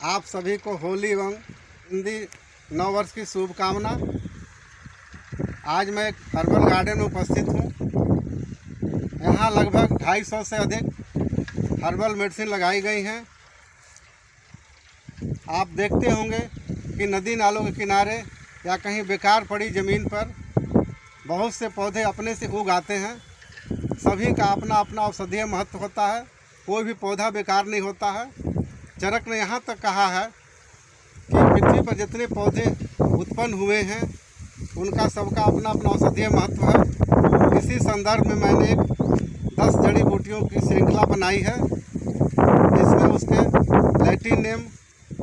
आप सभी को होली एवं हिंदी नव वर्ष की शुभकामना। आज मैं एक हर्बल गार्डन में उपस्थित हूँ। यहाँ लगभग 250 से अधिक हर्बल मेडिसिन लगाई गई हैं। आप देखते होंगे कि नदी नालों के किनारे या कहीं बेकार पड़ी ज़मीन पर बहुत से पौधे अपने से उग आते हैं। सभी का अपना अपना औषधीय महत्व होता है, कोई भी पौधा बेकार नहीं होता है। चरक ने यहाँ तक कहा है कि पृथ्वी पर जितने पौधे उत्पन्न हुए हैं उनका सबका अपना अपना औषधीय महत्व है। इसी संदर्भ में मैंने एक 10 जड़ी बूटियों की श्रृंखला बनाई है, जिसमें उसके लैटिन नेम,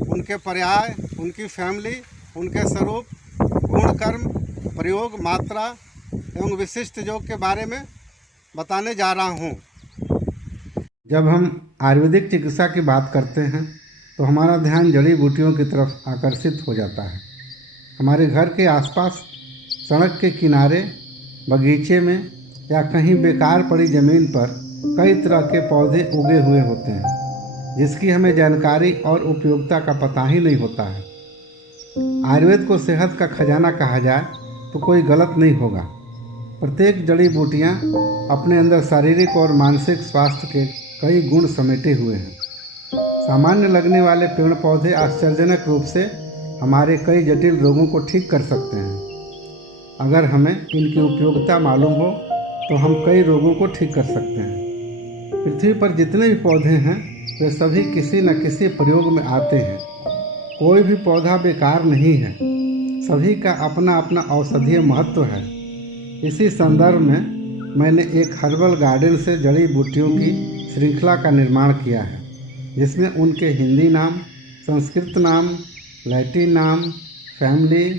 उनके पर्याय, उनकी फैमिली, उनके स्वरूप, गुण, कर्म, प्रयोग, मात्रा एवं विशिष्ट योग के बारे में बताने जा रहा हूँ। जब हम आयुर्वेदिक चिकित्सा की बात करते हैं तो हमारा ध्यान जड़ी बूटियों की तरफ आकर्षित हो जाता है। हमारे घर के आसपास, सड़क के किनारे, बगीचे में या कहीं बेकार पड़ी ज़मीन पर कई तरह के पौधे उगे हुए होते हैं, जिसकी हमें जानकारी और उपयोगिता का पता ही नहीं होता है। आयुर्वेद को सेहत का खजाना कहा जाए तो कोई गलत नहीं होगा। प्रत्येक जड़ी बूटियाँ अपने अंदर शारीरिक और मानसिक स्वास्थ्य के कई गुण समेटे हुए हैं। सामान्य लगने वाले पेड़ पौधे आश्चर्यजनक रूप से हमारे कई जटिल रोगों को ठीक कर सकते हैं। अगर हमें इनकी उपयोगिता मालूम हो तो हम कई रोगों को ठीक कर सकते हैं। पृथ्वी पर जितने भी पौधे हैं वे सभी किसी न किसी प्रयोग में आते हैं। कोई भी पौधा बेकार नहीं है, सभी का अपना अपना औषधीय महत्व है। इसी संदर्भ में मैंने एक हर्बल गार्डन से जड़ी बूटियों की श्रृंखला का निर्माण किया है, जिसमें उनके हिंदी नाम, संस्कृत नाम, लैटिन नाम, फैमिली,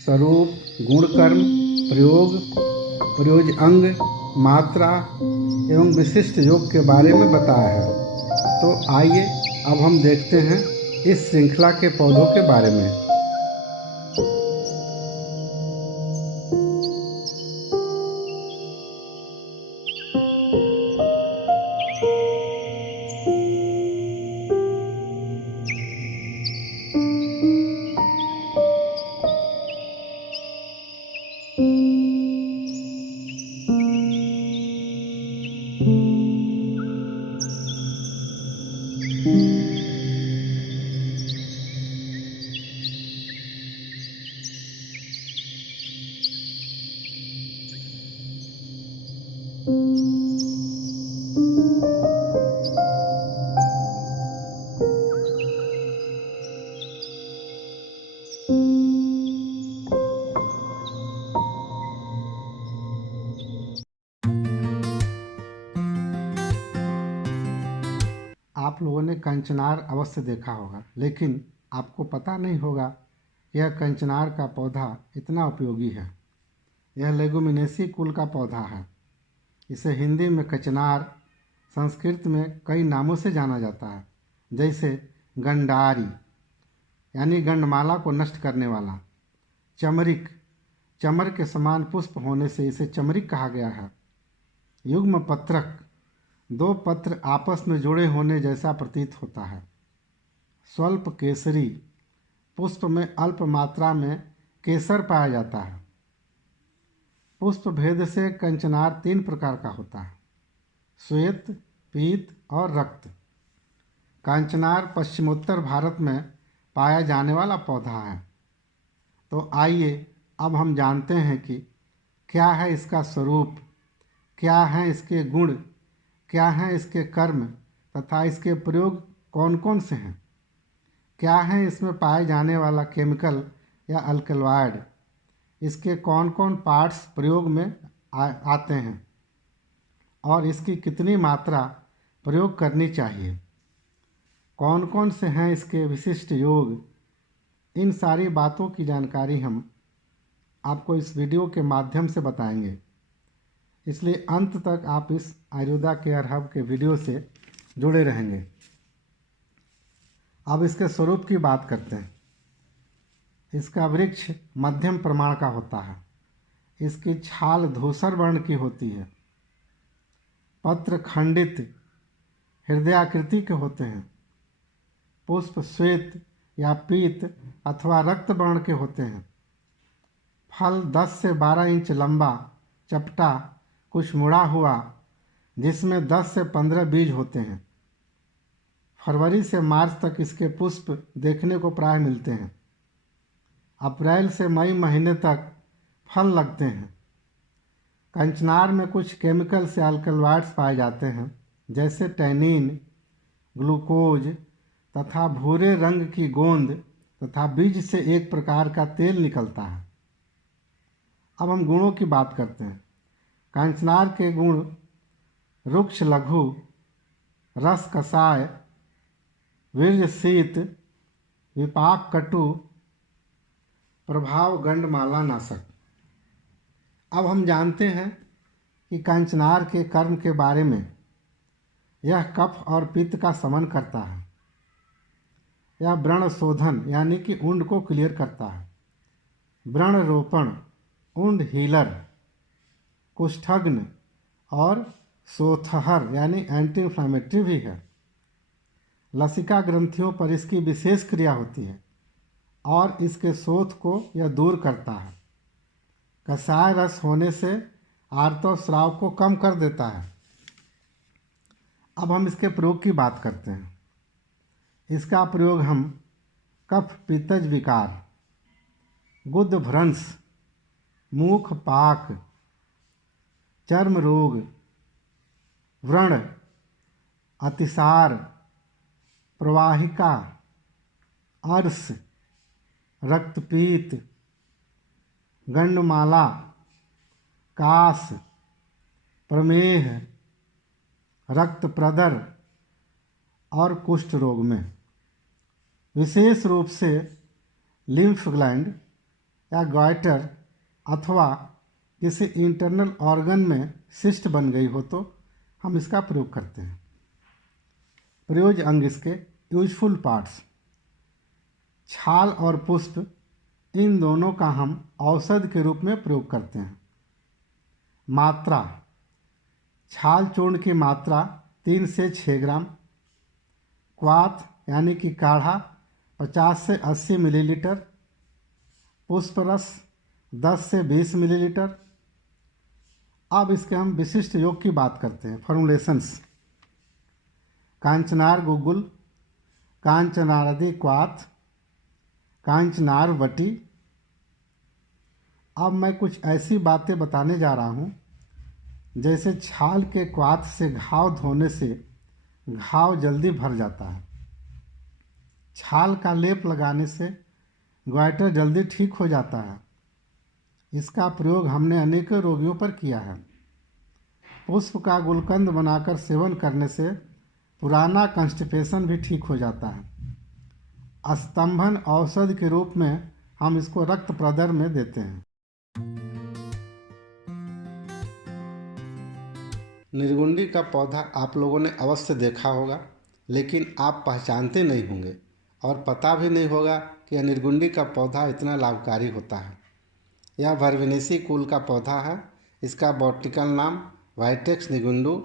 स्वरूप, गुण, कर्म, प्रयोग, प्रयोज अंग, मात्रा एवं विशिष्ट योग के बारे में बताया है। तो आइए अब हम देखते हैं इस श्रृंखला के पौधों के बारे में। आप लोगों ने कंचनार अवश्य देखा होगा, लेकिन आपको पता नहीं होगा यह कंचनार का पौधा इतना उपयोगी है। यह लेगुमिनेसी कुल का पौधा है। इसे हिंदी में कचनार, संस्कृत में कई नामों से जाना जाता है, जैसे गंडारी यानी गंडमाला को नष्ट करने वाला, चमरिक, चमर के समान पुष्प होने से इसे चमरिक कहा गया है, युग्म पत्रक, दो पत्र आपस में जुड़े होने जैसा प्रतीत होता है, स्वल्प केसरी, पुष्प में अल्प मात्रा में केसर पाया जाता है। पुष्प भेद से कंचनार 3 प्रकार का होता है, श्वेत, पीत और रक्त। कंचनार पश्चिमोत्तर भारत में पाया जाने वाला पौधा है। तो आइए अब हम जानते हैं कि क्या है इसका स्वरूप, क्या हैं इसके गुण, क्या हैं इसके कर्म तथा इसके प्रयोग कौन कौन से हैं, क्या है इसमें पाए जाने वाला केमिकल या अल्कलॉइड, इसके कौन कौन पार्ट्स प्रयोग में आते हैं और इसकी कितनी मात्रा प्रयोग करनी चाहिए, कौन कौन से हैं इसके विशिष्ट योग। इन सारी बातों की जानकारी हम आपको इस वीडियो के माध्यम से बताएंगे, इसलिए अंत तक आप इस आयुर्वेदा केयर हब के वीडियो से जुड़े रहेंगे। अब इसके स्वरूप की बात करते हैं। इसका वृक्ष मध्यम प्रमाण का होता है। इसकी छाल धूसर वर्ण की होती है। पत्र खंडित हृदयाकृति के होते हैं। पुष्प श्वेत या पीत अथवा रक्त वर्ण के होते हैं। फल 10 से 12 इंच लंबा, चपटा, कुछ मुड़ा हुआ, जिसमें 10 से 15 बीज होते हैं। फरवरी से मार्च तक इसके पुष्प देखने को प्राय मिलते हैं। अप्रैल से मई महीने तक फल लगते हैं। कंचनार में कुछ केमिकल से अल्कलॉइड्स पाए जाते हैं, जैसे टैनिन, ग्लूकोज तथा भूरे रंग की गोंद तथा बीज से एक प्रकार का तेल निकलता है। अब हम गुणों की बात करते हैं। कंचनार के गुण रुक्ष लघु, रस कसाय, वीर्य शीत, विपाक कटु, प्रभाव गंडमाला नाशक। अब हम जानते हैं कि कंचनार के कर्म के बारे में। यह कफ और पित्त का शमन करता है। यह व्रण शोधन यानी कि उंड को क्लियर करता है। व्रण रोपण, उंड हीलर, कुष्ठग्न और सोथहर यानी एंटी इन्फ्लामेटरी भी है। लसिका ग्रंथियों पर इसकी विशेष क्रिया होती है और इसके शोथ को यह दूर करता है। कषाय रस होने से आर्तव स्राव को कम कर देता है। अब हम इसके प्रयोग की बात करते हैं। इसका प्रयोग हम कफ पित्तज विकार, गुद भ्रंश, मुख पाक, चर्म रोग, व्रण, अतिसार, प्रवाहिका, अर्श, रक्तपीत, गंडमाला, कास, प्रमेह, रक्त प्रदर और कुष्ठ रोग में, विशेष रूप से लिम्फ ग्लैंड या गॉइटर अथवा किसी इंटरनल ऑर्गन में सिस्ट बन गई हो तो हम इसका प्रयोग करते हैं। प्रयोज्य अंग इसके यूजफुल पार्ट्स। छाल और पुष्प, इन दोनों का हम औषध के रूप में प्रयोग करते हैं। मात्रा: छाल चूर्ण की मात्रा 3 से 6 ग्राम। क्वाथ यानी कि काढ़ा 50 से 80 मिलीलीटर। पुष्परस 10 से 20 मिलीलीटर। अब इसके हम विशिष्ट योग की बात करते हैं। फॉर्मुलेशंस: कांचनार गुग्गुल, कांचनारादि क्वाथ, कांचनार वटी। अब मैं कुछ ऐसी बातें बताने जा रहा हूँ जैसे छाल के क्वाथ से घाव धोने से घाव जल्दी भर जाता है। छाल का लेप लगाने से ग्वाइटर जल्दी ठीक हो जाता है। इसका प्रयोग हमने अनेकों रोगियों पर किया है। पुष्प का गुलकंद बनाकर सेवन करने से पुराना कंस्टिपेशन भी ठीक हो जाता है। स्तंभन औषधि के रूप में हम इसको रक्त प्रदर में देते हैं। निर्गुंडी का पौधा आप लोगों ने अवश्य देखा होगा, लेकिन आप पहचानते नहीं होंगे और पता भी नहीं होगा कि यह निर्गुंडी का पौधा इतना लाभकारी होता है। यह वर्बेनेसी कुल का पौधा है। इसका बॉटनिकल नाम वाइटेक्स निगुंडू,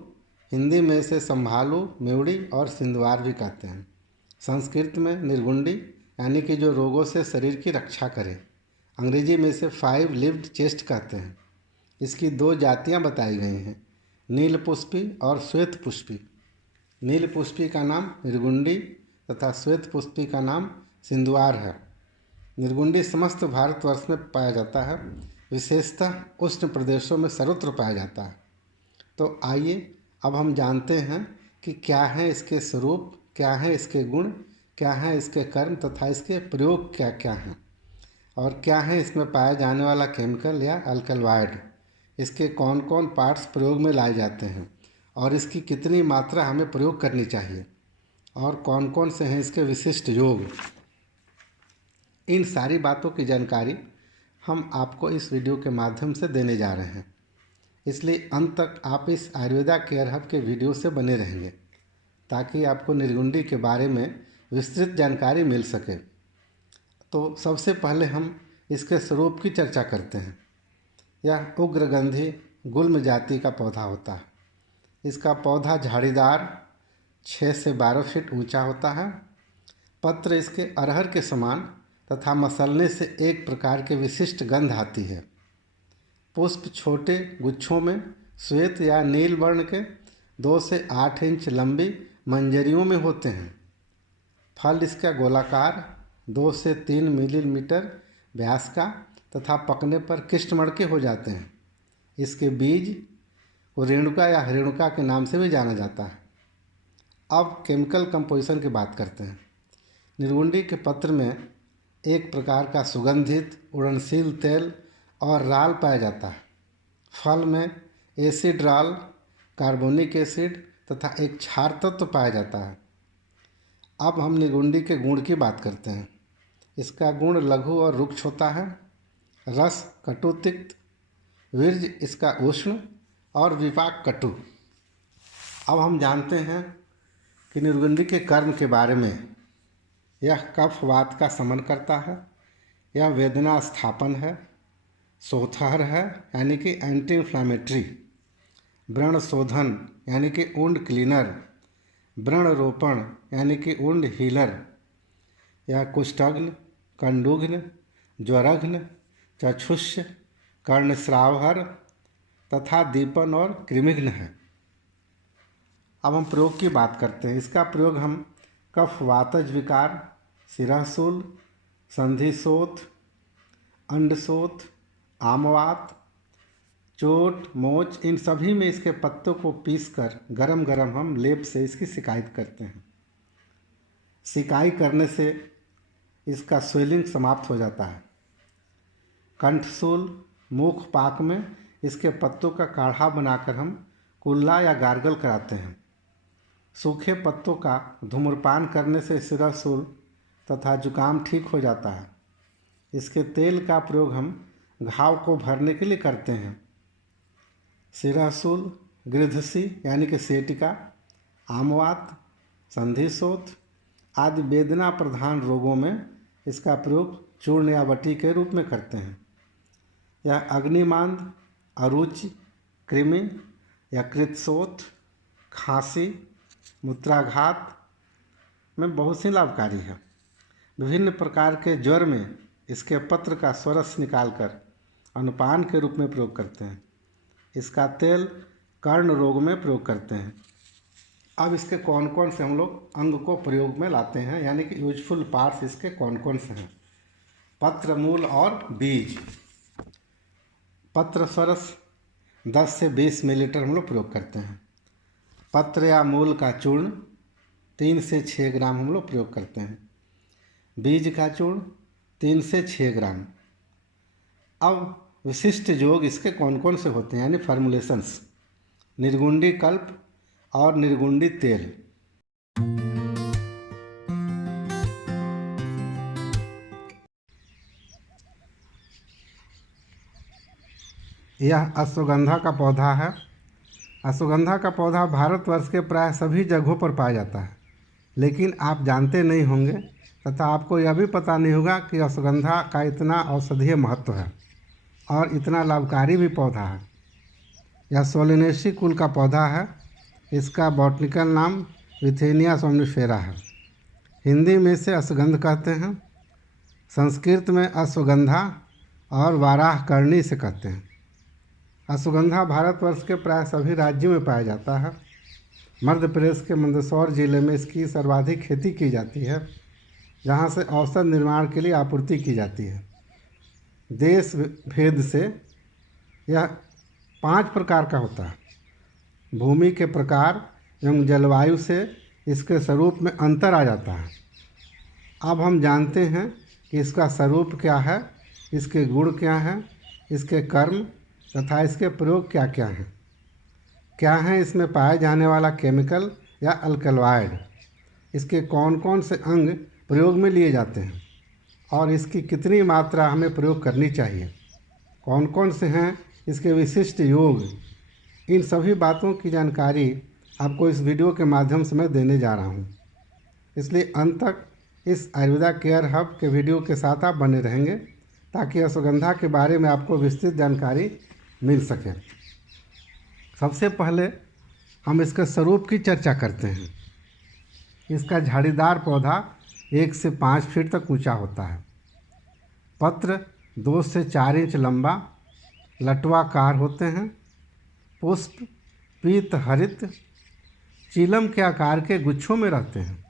हिंदी में इसे संभालू, मेवड़ी और सिंधवार भी कहते हैं। संस्कृत में निर्गुंडी यानी कि जो रोगों से शरीर की रक्षा करे। अंग्रेजी में इसे 5 लिव्ड चेस्ट कहते हैं। इसकी 2 जातियां बताई गई हैं, नील पुष्पी और श्वेत पुष्पी। नील पुष्पी का नाम निर्गुंडी तथा श्वेत पुष्पी का नाम सिंधुआर है। निर्गुंडी समस्त भारतवर्ष में पाया जाता है, विशेषतः उष्ण प्रदेशों में सर्वत्र पाया जाता है। तो आइए अब हम जानते हैं कि क्या है इसके स्वरूप, क्या है इसके गुण, क्या है इसके कर्म तथा इसके प्रयोग क्या क्या हैं और क्या है इसमें पाया जाने वाला केमिकल या अल्कलॉइड। इसके कौन कौन पार्ट्स प्रयोग में लाए जाते हैं और इसकी कितनी मात्रा हमें प्रयोग करनी चाहिए और कौन कौन से हैं इसके विशिष्ट योग। इन सारी बातों की जानकारी हम आपको इस वीडियो के माध्यम से देने जा रहे हैं, इसलिए अंत तक आप इस आयुर्वेदा केयर हब के वीडियो से बने रहेंगे ताकि आपको निर्गुंडी के बारे में विस्तृत जानकारी मिल सके। तो सबसे पहले हम इसके स्वरूप की चर्चा करते हैं। यह उग्रगंधी गुल्म जाति का पौधा होता है। इसका पौधा झाड़ीदार 6 से 12 फीट ऊंचा होता है। पत्र इसके अरहर के समान तथा मसलने से एक प्रकार के विशिष्ट गंध आती है। पुष्प छोटे गुच्छों में श्वेत या नील वर्ण के 2 से 8 इंच लंबी मंजरियों में होते हैं। फल इसका गोलाकार 2 से 3 मिलीमीटर व्यास का तथा पकने पर किष्टमणके हो जाते हैं। इसके बीज को रेणुका या रेणुका के नाम से भी जाना जाता है। अब केमिकल कंपोजिशन की बात करते हैं। निर्गुंडी के पत्र में एक प्रकार का सुगंधित उड़नशील तेल और राल पाया जाता है। फल में एसिड राल, कार्बोनिक एसिड तथा एक क्षार तत्व पाया जाता है। अब हम निर्गुंडी के गुण की बात करते हैं। इसका गुण लघु और रुक्ष होता है। रस कटु तिक्त, वीर्य इसका उष्ण और विपाक कटु। अब हम जानते हैं कि निर्गुंडी के कर्म के बारे में। यह कफ वात का शमन करता है, यह वेदना स्थापन है, सोथहर है यानी कि एंटी इन्फ्लामेटरी, व्रण शोधन यानी कि वुंड क्लीनर, व्रण रोपण यानी कि वुंड हीलर, यह कुष्ठघ्न, कंडुघ्न, ज्वरघ्न, चक्षुष्य, कर्णस्रावहर तथा दीपन और कृमिघ्न है। अब हम प्रयोग की बात करते हैं। इसका प्रयोग हम कफ वातज विकार, शिरःशूल, संधिशोथ, अंडशोथ, आमवात, चोट, मोच, इन सभी में इसके पत्तों को पीसकर गरम गरम हम लेप से इसकी शिकायत करते हैं। सिकाई करने से इसका स्वेलिंग समाप्त हो जाता है। कंठशूल, मुख पाक में इसके पत्तों का काढ़ा बनाकर हम कुल्ला या गार्गल कराते हैं। सूखे पत्तों का धूम्रपान करने से शिरःशूल तथा जुकाम ठीक हो जाता है। इसके तेल का प्रयोग हम घाव को भरने के लिए करते हैं। शिरःशूल, गृध्रसी यानी कि सेटिका, आमवात, संधिशोथ आदि वेदना प्रधान रोगों में इसका प्रयोग चूर्ण या बटी के रूप में करते हैं। यह अग्निमांद, अरुचि, कृमि या कृतशोथ, खांसी, मूत्राघात में बहुत सी लाभकारी है। विभिन्न प्रकार के ज्वर में इसके पत्र का स्वरस निकालकर अनुपान के रूप में प्रयोग करते हैं। इसका तेल कर्ण रोग में प्रयोग करते हैं। अब इसके कौन कौन से हम लोग अंग को प्रयोग में लाते हैं, यानी कि यूजफुल पार्ट्स इसके कौन कौन से हैं। पत्र, मूल और बीज। पत्र स्वरस 10 से 20 मिलीलीटर हम लोग प्रयोग करते हैं। पत्र या मूल का चूर्ण 3 से 6 ग्राम हम लोग प्रयोग करते हैं। बीज का चूर्ण 3 से 6 ग्राम। अब विशिष्ट योग इसके कौन कौन से होते हैं, यानी फार्मूलेशंस। निर्गुंडी कल्प और निर्गुंडी तेल। यह अश्वगंधा का पौधा है। अश्वगंधा का पौधा भारतवर्ष के प्राय सभी जगहों पर पाया जाता है, लेकिन आप जानते नहीं होंगे तथा आपको यह भी पता नहीं होगा कि अश्वगंधा का इतना औषधीय महत्व है और इतना लाभकारी भी पौधा है। यह सोलेनेसी कुल का पौधा है। इसका बॉटनिकल नाम विथेनिया सोमनिफेरा है। हिंदी में इसे अश्वगंध कहते हैं। संस्कृत में अश्वगंधा और वाराहकर्णी से कहते हैं। अश्वगंधा भारतवर्ष के प्राय सभी राज्यों में पाया जाता है। मध्य प्रदेश के मंदसौर जिले में इसकी सर्वाधिक खेती की जाती है, जहाँ से औषध निर्माण के लिए आपूर्ति की जाती है। देश भेद से यह 5 प्रकार का होता है। भूमि के प्रकार एवं जलवायु से इसके स्वरूप में अंतर आ जाता है। अब हम जानते हैं कि इसका स्वरूप क्या है, इसके गुण क्या हैं, इसके कर्म तथा इसके प्रयोग क्या क्या हैं। क्या है इसमें पाया जाने वाला केमिकल या अल्कलॉइड, इसके कौन कौन से अंग प्रयोग में लिए जाते हैं और इसकी कितनी मात्रा हमें प्रयोग करनी चाहिए, कौन कौन से हैं इसके विशिष्ट योग। इन सभी बातों की जानकारी आपको इस वीडियो के माध्यम से मैं देने जा रहा हूँ। इसलिए अंत तक इस आयुर्वेदा केयर हब के वीडियो के साथ आप बने रहेंगे ताकि अश्वगंधा के बारे में आपको विस्तृत जानकारी मिल सके। सबसे पहले हम इसके स्वरूप की चर्चा करते हैं। इसका झाड़ीदार पौधा 1 से 5 फीट तक ऊंचा होता है। पत्र 2 से 4 इंच लंबा लटवाकार होते हैं। पुष्प पीत हरित चीलम के आकार के गुच्छों में रहते हैं।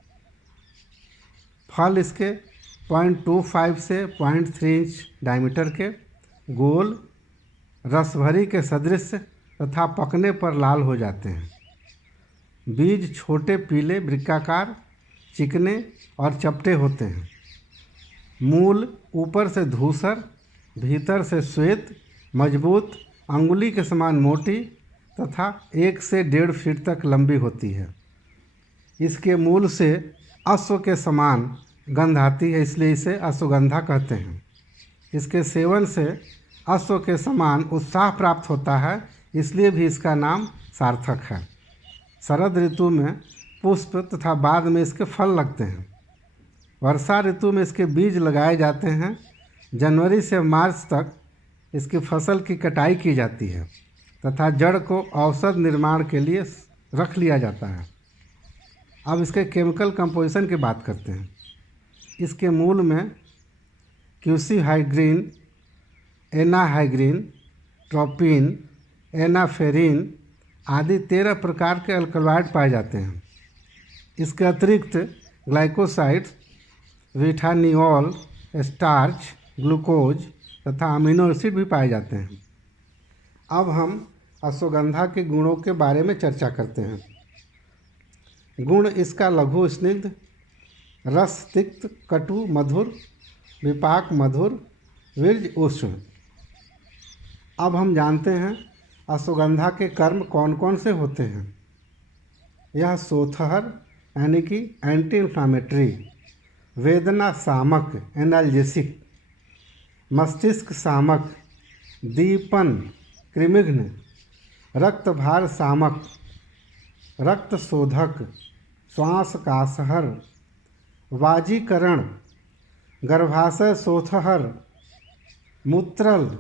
फल इसके 0.25 से 0.3 इंच डायमीटर के, गोल, रसभरी के सदृश तथा पकने पर लाल हो जाते हैं। बीज छोटे पीले वृक्काकार, चिकने और चपटे होते हैं। मूल ऊपर से धूसर, भीतर से श्वेत, मजबूत, अंगुली के समान मोटी तथा 1 से 1.5 फीट तक लंबी होती है। इसके मूल से अश्व के समान गंध आती है, इसलिए इसे अश्वगंधा कहते हैं। इसके सेवन से अश्व के समान उत्साह प्राप्त होता है, इसलिए भी इसका नाम सार्थक है। शरद ऋतु में पुष्प तथा बाद में इसके फल लगते हैं। वर्षा ऋतु में इसके बीज लगाए जाते हैं। जनवरी से मार्च तक इसकी फसल की कटाई की जाती है तथा जड़ को औषध निर्माण के लिए रख लिया जाता है। अब इसके केमिकल कंपोजिशन की बात करते हैं। इसके मूल में क्यूसीहाइग्रीन, एनाहाइग्रीन, ट्रोपिन, एनाफेरिन आदि 13 प्रकार के अल्कलॉइड पाए जाते हैं। इसके अतिरिक्त ग्लाइकोसाइड्स, विटानियोल, स्टार्च, ग्लूकोज तथा अमीनो एसिड भी पाए जाते हैं। अब हम अश्वगंधा के गुणों के बारे में चर्चा करते हैं। गुण इसका लघु स्निग्ध, रस तिक्त, कटु मधुर, विपाक मधुर, वीर्य उष्ण। अब हम जानते हैं अश्वगंधा के कर्म कौन कौन से होते हैं। यह सोथहर यानी कि एंटी इन्फ्लामेटरी, वेदना शामक एनाल्जेसिक, मस्तिष्क शामक, दीपन कृमिघ्न, रक्त भार शामक, रक्त शोधक, श्वास कासहर, वाजीकरण, गर्भाशय सोथहर, मूत्रल,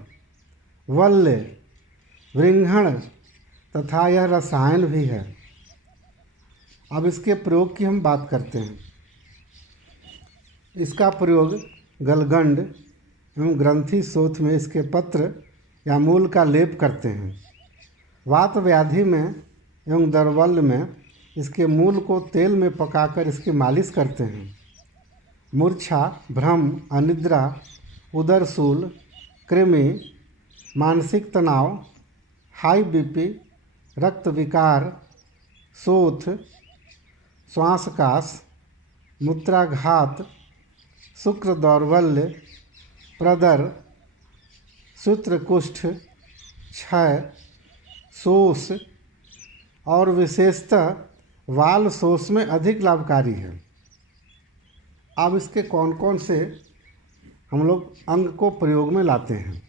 वल्य, वृंघण तथा यह रसायन भी है। अब इसके प्रयोग की हम बात करते हैं। इसका प्रयोग गलगंड एवं ग्रंथि शोथ में इसके पत्र या मूल का लेप करते हैं। वात व्याधि में एवं दर्वल्य में इसके मूल को तेल में पकाकर इसकी मालिश करते हैं। मूर्छा, भ्रम, अनिद्रा, उदरशूल, कृमि, मानसिक तनाव, हाई बीपी, रक्त विकार, शोथ, श्वासकाश, मूत्राघात, शुक्र दौर्बल्य, प्रदर, सूत्रकुष्ठ, क्षय, शोष और विशेषतः वाल शोष में अधिक लाभकारी है। अब इसके कौन कौन से हम लोग अंग को प्रयोग में लाते हैं,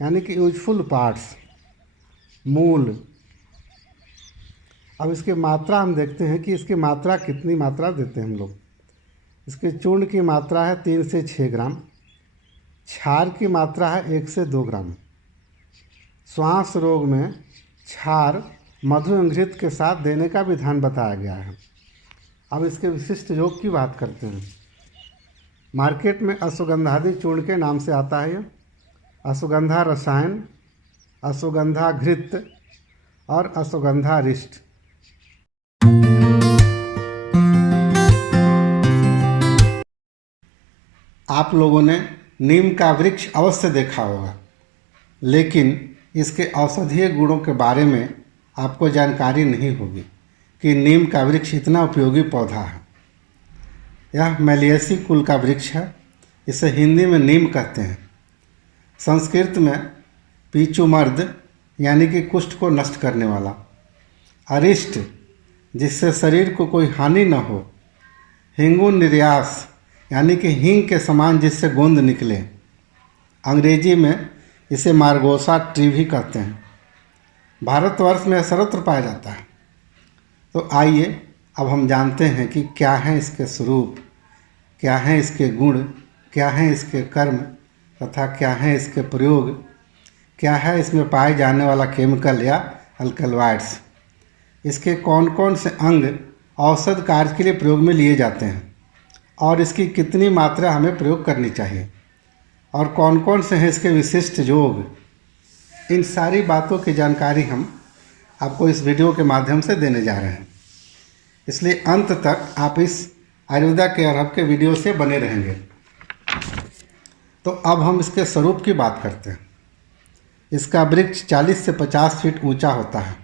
यानी कि यूजफुल पार्ट्स। मूल, अब इसकी मात्रा हम देखते हैं कि इसकी मात्रा कितनी मात्रा देते हैं हम लोग। इसके चूर्ण की मात्रा है 3 से 6 ग्राम, क्षार की मात्रा है 1 से 2 ग्राम। श्वास रोग में क्षार मधु घृत के साथ देने का विधान बताया गया है। अब इसके विशिष्ट योग की बात करते हैं। मार्केट में अश्वगंधादि चूर्ण के नाम से आता है यह। अश्वगंधा रसायन, अश्वगंधा घृत और अश्वगंधा रिष्ट। आप लोगों ने नीम का वृक्ष अवश्य देखा होगा, लेकिन इसके औषधीय गुणों के बारे में आपको जानकारी नहीं होगी कि नीम का वृक्ष इतना उपयोगी पौधा है। यह मैलियेसी कुल का वृक्ष है। इसे हिंदी में नीम कहते हैं। संस्कृत में पीचुमर्द यानी कि कुष्ठ को नष्ट करने वाला, अरिष्ट जिससे शरीर को कोई हानि न हो, हिंगु निर्यास यानी कि हींग के समान जिससे गोंद निकले, अंग्रेजी में इसे मार्गोसा ट्री भी कहते हैं। भारतवर्ष में सर्वत्र पाया जाता है। तो आइए अब हम जानते हैं कि क्या हैं इसके स्वरूप, क्या हैं इसके गुण, क्या हैं इसके कर्म तथा क्या हैं इसके प्रयोग, क्या है इसमें पाए जाने वाला केमिकल या अल्कलॉइड्स, इसके कौन कौन से अंग औषध कार्य के लिए प्रयोग में लिए जाते हैं। और इसकी कितनी मात्रा हमें प्रयोग करनी चाहिए और कौन कौन से हैं इसके विशिष्ट योग, इन सारी बातों की जानकारी हम आपको इस वीडियो के माध्यम से देने जा रहे हैं। इसलिए अंत तक आप इस आयुर्वेदा केयर हब के वीडियो से बने रहेंगे। तो अब हम इसके स्वरूप की बात करते हैं। इसका वृक्ष 40 से 50 फीट ऊंचा होता है।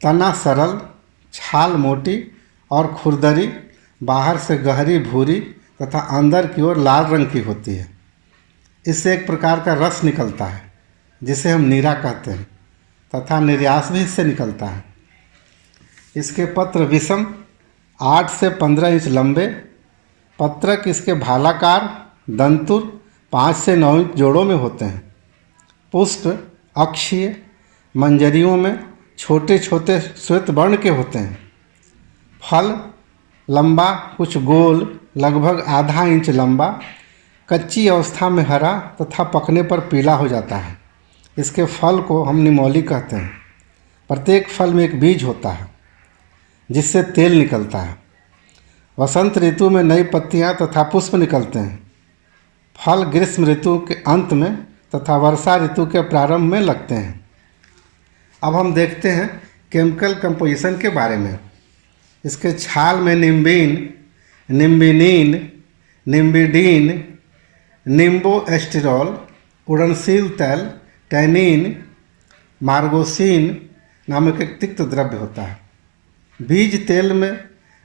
तना सरल, छाल मोटी और खुरदरी, बाहर से गहरी भूरी तथा अंदर की ओर लाल रंग की होती है। इससे एक प्रकार का रस निकलता है जिसे हम नीरा कहते हैं तथा निर्यास भी इससे निकलता है। इसके पत्र विषम 8 से 15 इंच लंबे, पत्रक इसके भालाकार, दंतुर 5 से 9 इंच जोड़ों में होते हैं। पुष्प अक्षीय, मंजरियों में छोटे छोटे श्वेत वर्ण के होते हैं। फल लंबा, कुछ गोल, लगभग आधा इंच लंबा, कच्ची अवस्था में हरा तथा पकने पर पीला हो जाता है। इसके फल को हम निमौली कहते हैं। प्रत्येक फल में एक बीज होता है जिससे तेल निकलता है। वसंत ऋतु में नई पत्तियां तथा पुष्प निकलते हैं। फल ग्रीष्म ऋतु के अंत में तथा वर्षा ऋतु के प्रारंभ में लगते हैं। अब हम देखते हैं केमिकल कंपोजिशन के बारे में। इसके छाल में निम्बीन, निम्बिनीन, निम्बिडीन, निम्बोएस्टेरॉल, उड़नशील तैल, टैनिन, मार्गोसिन नामक एक तिक्त द्रव्य होता है। बीज तेल में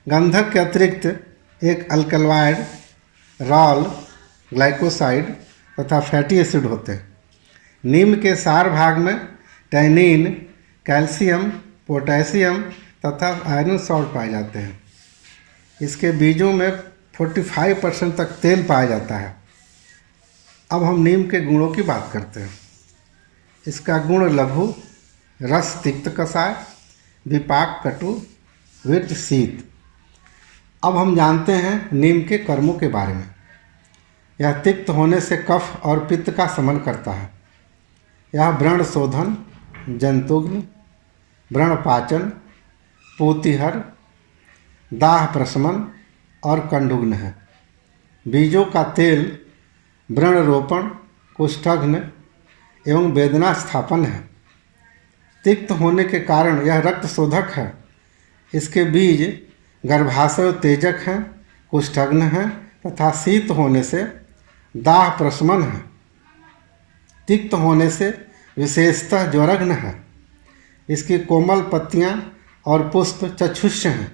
गंधक के अतिरिक्त एक अल्कलॉइड, रॉल, ग्लाइकोसाइड तथा फैटी एसिड होते हैं। नीम के सार भाग में टैनिन, कैल्शियम, पोटेशियम तथा आयरन सॉल्ट पाए जाते हैं। इसके बीजों में 45% तक तेल पाया जाता है। अब हम नीम के गुणों की बात करते हैं। इसका गुण लघु, रस तिक्त कषाय, विपाक कटु, विरज शीत। अब हम जानते हैं नीम के कर्मों के बारे में। यह तिक्त होने से कफ और पित्त का शमन करता है। यह व्रण शोधन, जंतुघ्न, व्रण पाचन, पूतिहर, दाह प्रशमन और कंडुग्न है। बीजों का तेल व्रण रोपण, कुष्ठघ्न एवं वेदना स्थापन है। तिक्त होने के कारण यह रक्त शोधक है। इसके बीज गर्भाशय उत्तेजक हैं, कुष्ठघ्न हैं तथा शीत होने से दाह प्रशमन है। तिक्त होने से विशेषतः ज्वरघ्न है। इसकी कोमल पत्तियां और पुष्प चक्षुष्य हैं।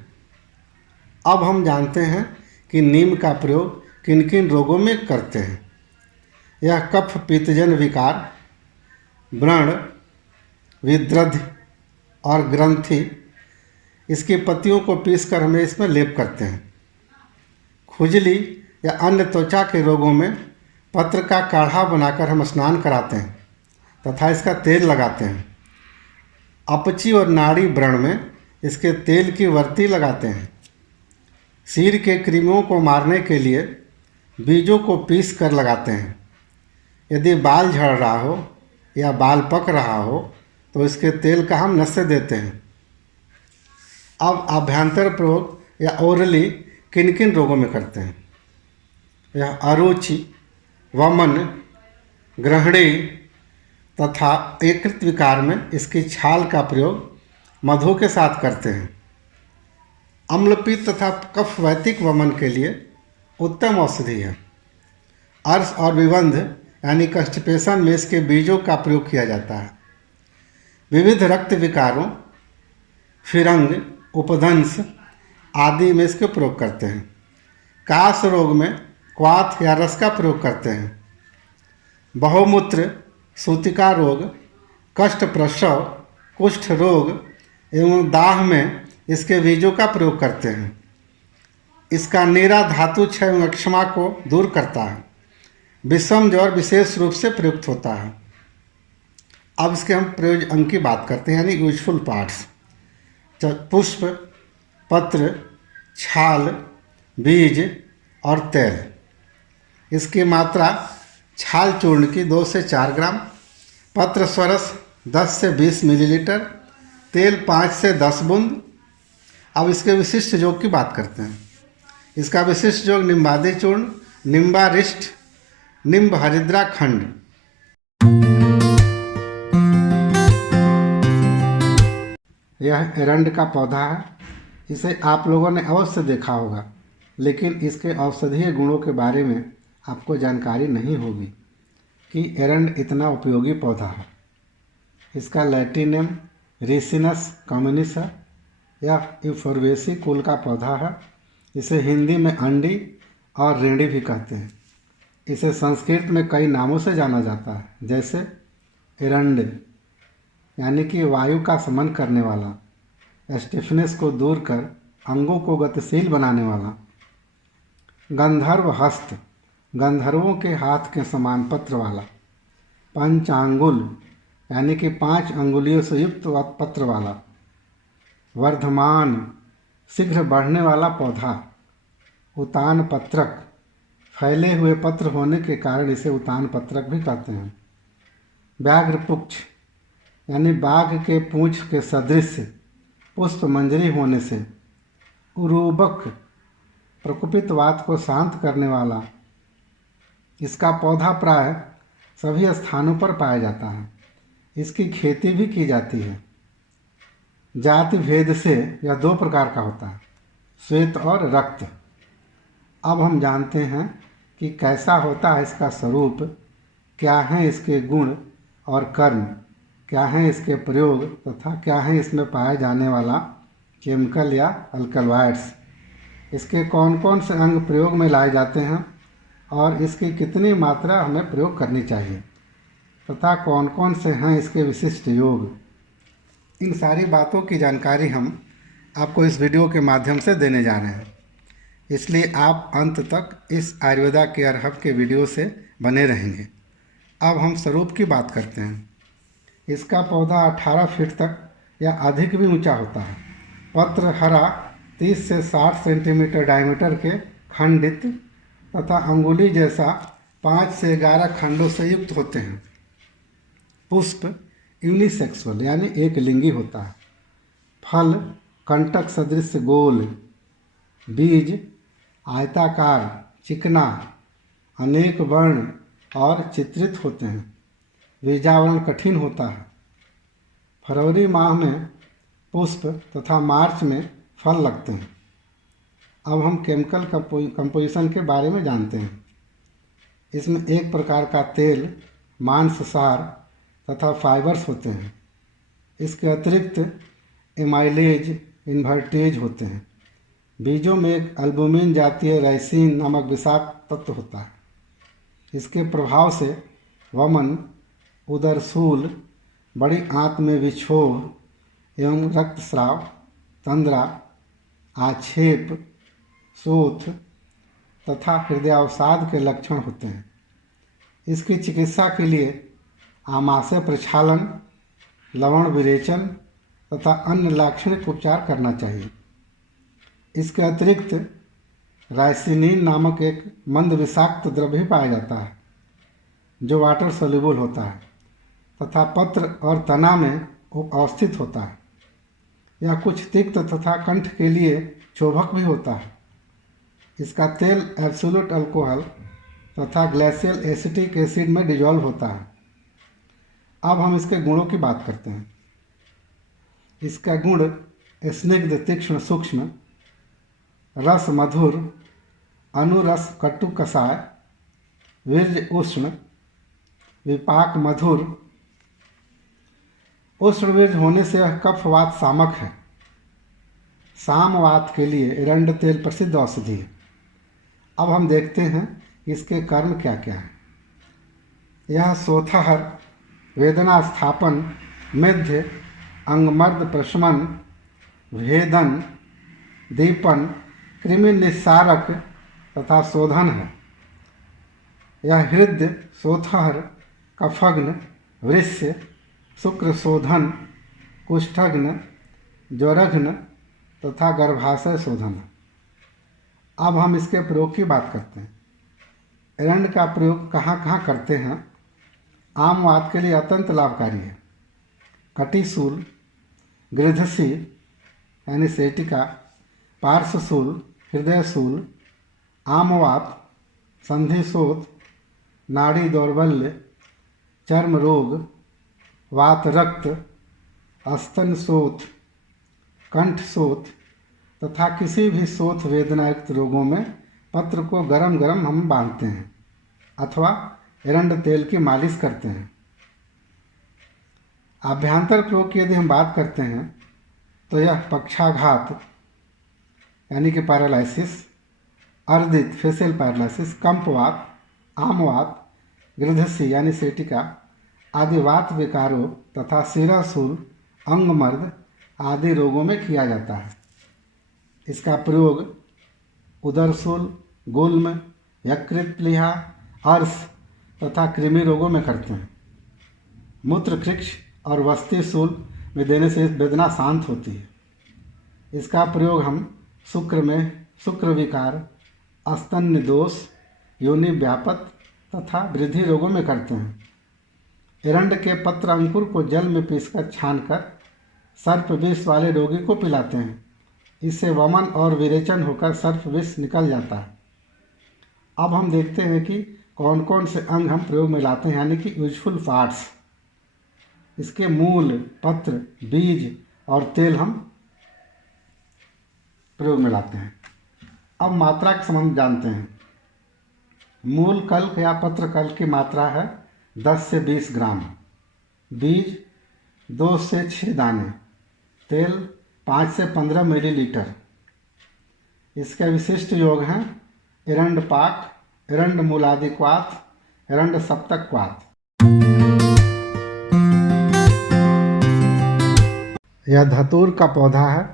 अब हम जानते हैं कि नीम का प्रयोग किन किन रोगों में करते हैं। यह कफ पित्तजन विकार, व्रण, विद्रध और ग्रंथि, इसकी पत्तियों को पीसकर हमें इसमें लेप करते हैं। खुजली या अन्य त्वचा के रोगों में पत्र का काढ़ा बनाकर हम स्नान कराते हैं तथा इसका तेल लगाते हैं। अपची और नाड़ी व्रण में इसके तेल की वर्ती लगाते हैं। सिर के कृमियों को मारने के लिए बीजों को पीस कर लगाते हैं। यदि बाल झड़ रहा हो या बाल पक रहा हो तो इसके तेल का हम नशे देते हैं। अब आभ्यंतर प्रयोग या ओरली किन किन रोगों में करते हैं। यह अरुचि, वमन, ग्रहणी तथा यकृत विकार में इसकी छाल का प्रयोग मधु के साथ करते हैं। अम्लपित्त तथा कफ वैतिक वमन के लिए उत्तम औषधि है। अर्श और विबंध यानी कंस्टिपेशन में इसके बीजों का प्रयोग किया जाता है। विविध रक्त विकारों, फिरंग, उपदंश आदि में इसके प्रयोग करते हैं। काश रोग में क्वाथ या रस का प्रयोग करते हैं। बहुमूत्र, सूतिका रोग, कष्ट प्रसव, कुष्ठ रोग एवं दाह में इसके बीजों का प्रयोग करते हैं। इसका नीरा धातु क्षय एवं अक्षमा को दूर करता है। विषम ज्वर विशेष रूप से प्रयुक्त होता है। अब इसके हम प्रयोज्य अंग की बात करते हैं यानी यूजफुल पार्ट्स। पुष्प, पत्र, छाल, बीज और तेल। इसकी मात्रा छाल चूर्ण की 2 से 4 ग्राम, पत्र स्वरस 10 से 20 मिलीलीटर, तेल 5 से 10 बूंद। अब इसके विशिष्ट योग की बात करते हैं। इसका विशिष्ट योग निम्बादि चूर्ण, निम्बारिष्ट, निम्ब हरिद्रा खंड। यह एरंड का पौधा है। इसे आप लोगों ने अवश्य देखा होगा, लेकिन इसके औषधीय गुणों के बारे में आपको जानकारी नहीं होगी कि एरंड इतना उपयोगी पौधा है। इसका लैटिन नेम रिसिनस कम्युनिस है। यह यूफोर्बिएसी कुल का पौधा है। इसे हिंदी में अंडी और रेंडी भी कहते हैं। इसे संस्कृत में कई नामों से जाना जाता है, जैसे एरंड यानी कि वायु का शमन करने वाला, स्टिफनेस को दूर कर अंगों को गतिशील बनाने वाला, गंधर्व हस्त, गंधर्वों के हाथ के समान पत्र वाला, पंचांगुल यानी कि 5 अंगुलियों से युक्त पत्र वाला, वर्धमान शीघ्र बढ़ने वाला पौधा, उतान पत्रक, फैले हुए पत्र होने के कारण इसे उतान पत्रक भी कहते हैं, व्याघ्र पुच्छ यानी बाघ के पूंछ के सदृश पुष्प मंजरी होने से, उरूबक प्रकोपित वात को शांत करने वाला। इसका पौधा प्राय सभी स्थानों पर पाया जाता है। इसकी खेती भी की जाती है। जाति भेद से यह 2 प्रकार का होता है, श्वेत और रक्त। अब हम जानते हैं कि कैसा होता है इसका स्वरूप, क्या हैं इसके गुण और कर्म, क्या हैं इसके प्रयोग तथा क्या है इसमें पाया जाने वाला केमिकल या अल्कलॉइड्स। इसके कौन कौन से अंग प्रयोग में लाए जाते हैं और इसकी कितनी मात्रा हमें प्रयोग करनी चाहिए तथा कौन कौन से हैं इसके विशिष्ट योग। इन सारी बातों की जानकारी हम आपको इस वीडियो के माध्यम से देने जा रहे हैं, इसलिए आप अंत तक इस आयुर्वेदा केयर हब के वीडियो से बने रहेंगे। अब हम स्वरूप की बात करते हैं। इसका पौधा 18 फीट तक या अधिक भी ऊंचा होता है। पत्र हरा 30 से 60 सेंटीमीटर डायमीटर के खंडित तथा अंगुली जैसा 5 से 11 खंडों से युक्त होते हैं। पुष्प यूनिसेक्सुअल यानी एक लिंगी होता है। फल कंटक सदृश गोल, बीज आयताकार चिकना, अनेक वर्ण और चित्रित होते हैं। बीजावरण कठिन होता है। फरवरी माह में पुष्प तथा मार्च में फल लगते हैं। अब हम केमिकल कंपोजिशन के बारे में जानते हैं। इसमें एक प्रकार का तेल, मांससार तथा फाइबर्स होते हैं। इसके अतिरिक्त एमाइलेज, इन्वर्टेज होते हैं। बीजों में एक अल्बुमिन जातीय राइसिन नामक विषाक्त तत्व होता है। इसके प्रभाव से वमन, उदरशूल, बड़ी आंत में विक्षोभ एवं रक्तस्राव, तंद्रा, आक्षेप, शोथ तथा हृदयावसाद के लक्षण होते हैं। इसकी चिकित्सा के लिए आमाशय प्रक्षालन, लवण विरेचन तथा अन्य लाक्षणिक उपचार करना चाहिए। इसके अतिरिक्त राइसिनिन नामक एक मंद विषाक्त द्रव्य भी पाया जाता है जो वाटर सोल्यूबल होता है तथा पत्र और तना में अवस्थित होता है। यह कुछ तिक्त तथा कंठ के लिए क्षोभक भी होता है। इसका तेल एब्सोल्यूट अल्कोहल तथा ग्लेशियल एसिटिक एसिड में डिजॉल्व होता है। अब हम इसके गुणों की बात करते हैं। इसका गुण स्निग्ध, तीक्ष्ण, सूक्ष्म, रस मधुर, अनुरस कटु कषाय, वीर्य उष्ण, विपाक मधुर। उष्ण वीर्य होने से यह कफवात शामक है। सामवात के लिए एरंड तेल प्रसिद्ध औषधि है। अब हम देखते हैं इसके कर्म क्या क्या है। यह सोथहर, वेदना स्थापन, मेध्य, अंगमर्द प्रशमन, भेदन, दीपन, कृमि निस्सारक तथा शोधन है। यह हृदय, सोथहर, कफग्न, वृष्य, शुक्र शोधन, कुष्ठग्न, ज्वरघ्न तथा गर्भाशय शोधन है। अब हम इसके प्रयोग की बात करते हैं। एरंड का प्रयोग कहाँ कहाँ करते हैं। आम वात के लिए अत्यंत लाभकारी है। कटिशूल, गृधसी यानी सेटिका, पार्श्वशूल, हृदयशूल, आमवात, संधिशोथ, नाड़ी दौर्बल्य, चर्म रोग, वात रक्त, स्तन शोथ, कंठ शोथ तथा किसी भी शोथ वेदनायुक्त रोगों में पत्र को गरम गरम हम बांधते हैं अथवा एरंड तेल की मालिश करते हैं। आभ्यंतर प्रयोग की यदि हम बात करते हैं तो यह पक्षाघात यानी कि पैरालिसिस, अर्दित फेशियल पैरालिसिस, कंपवात, आमवात, गृध्रसी यानी सेटिका आदि वात विकारों तथा सिराशूल, अंगमर्द आदि रोगों में किया जाता है। इसका प्रयोग उदरशूल, गुल्म, यकृत प्लीहा, अर्श तथा कृमि रोगों में करते हैं। मूत्रकृक्ष और वस्तिशूल में देने से वेदना शांत होती है। इसका प्रयोग हम शुक्र में शुक्र विकार, स्तन दोष, योनि व्यापत तथा वृद्धि रोगों में करते हैं। एरंड के पत्र अंकुर को जल में पीसकर छानकर सर्प विष वाले रोगी को पिलाते हैं। इससे वमन और विरेचन होकर सर्प विष निकल जाता है। अब हम देखते हैं कि कौन कौन से अंग हम प्रयोग में लाते हैं, यानी कि यूजफुल पार्ट्स। इसके मूल, पत्र, बीज और तेल हम प्रयोग में लाते हैं। अब मात्रा के संबंध जानते हैं। मूल कल्क या पत्र कल्क की मात्रा है 10 से 20 ग्राम, बीज 2 से 6 दाने, तेल 5 से 15 मिलीलीटर। इसके विशिष्ट योग हैं एरंड पाक, एरंड मूलादिक्वाथ, एरंड सप्तक्वाथ। यह धतूर का पौधा है।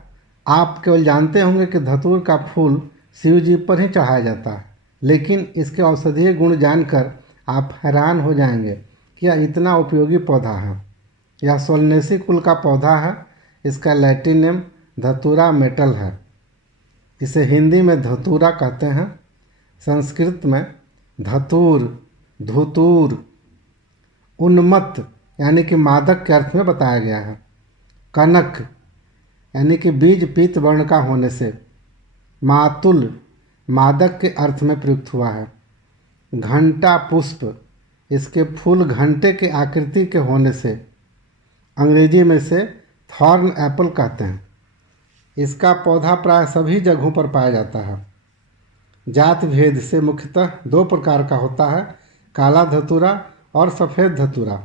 आप केवल जानते होंगे कि धतूर का फूल शिव जी पर ही चढ़ाया जाता है, लेकिन इसके औषधीय गुण जानकर आप हैरान हो जाएंगे कि यह इतना उपयोगी पौधा है। यह सोलनेसी कुल का पौधा है। इसका लैटिन नेम धतूरा मेटल है। इसे हिंदी में धतूरा कहते हैं। संस्कृत में धतूर, धुतूर, उन्मत्त यानी कि मादक के अर्थ में बताया गया है। कनक यानी कि बीज पीत वर्ण का होने से। मातुल मादक के अर्थ में प्रयुक्त हुआ है। घंटा पुष्प, इसके फूल घंटे के आकृति के होने से अंग्रेजी में से थॉर्न एप्पल कहते हैं। इसका पौधा प्राय सभी जगहों पर पाया जाता है। जात भेद से मुख्यतः 2 प्रकार का होता है, काला धतूरा और सफ़ेद धतूरा।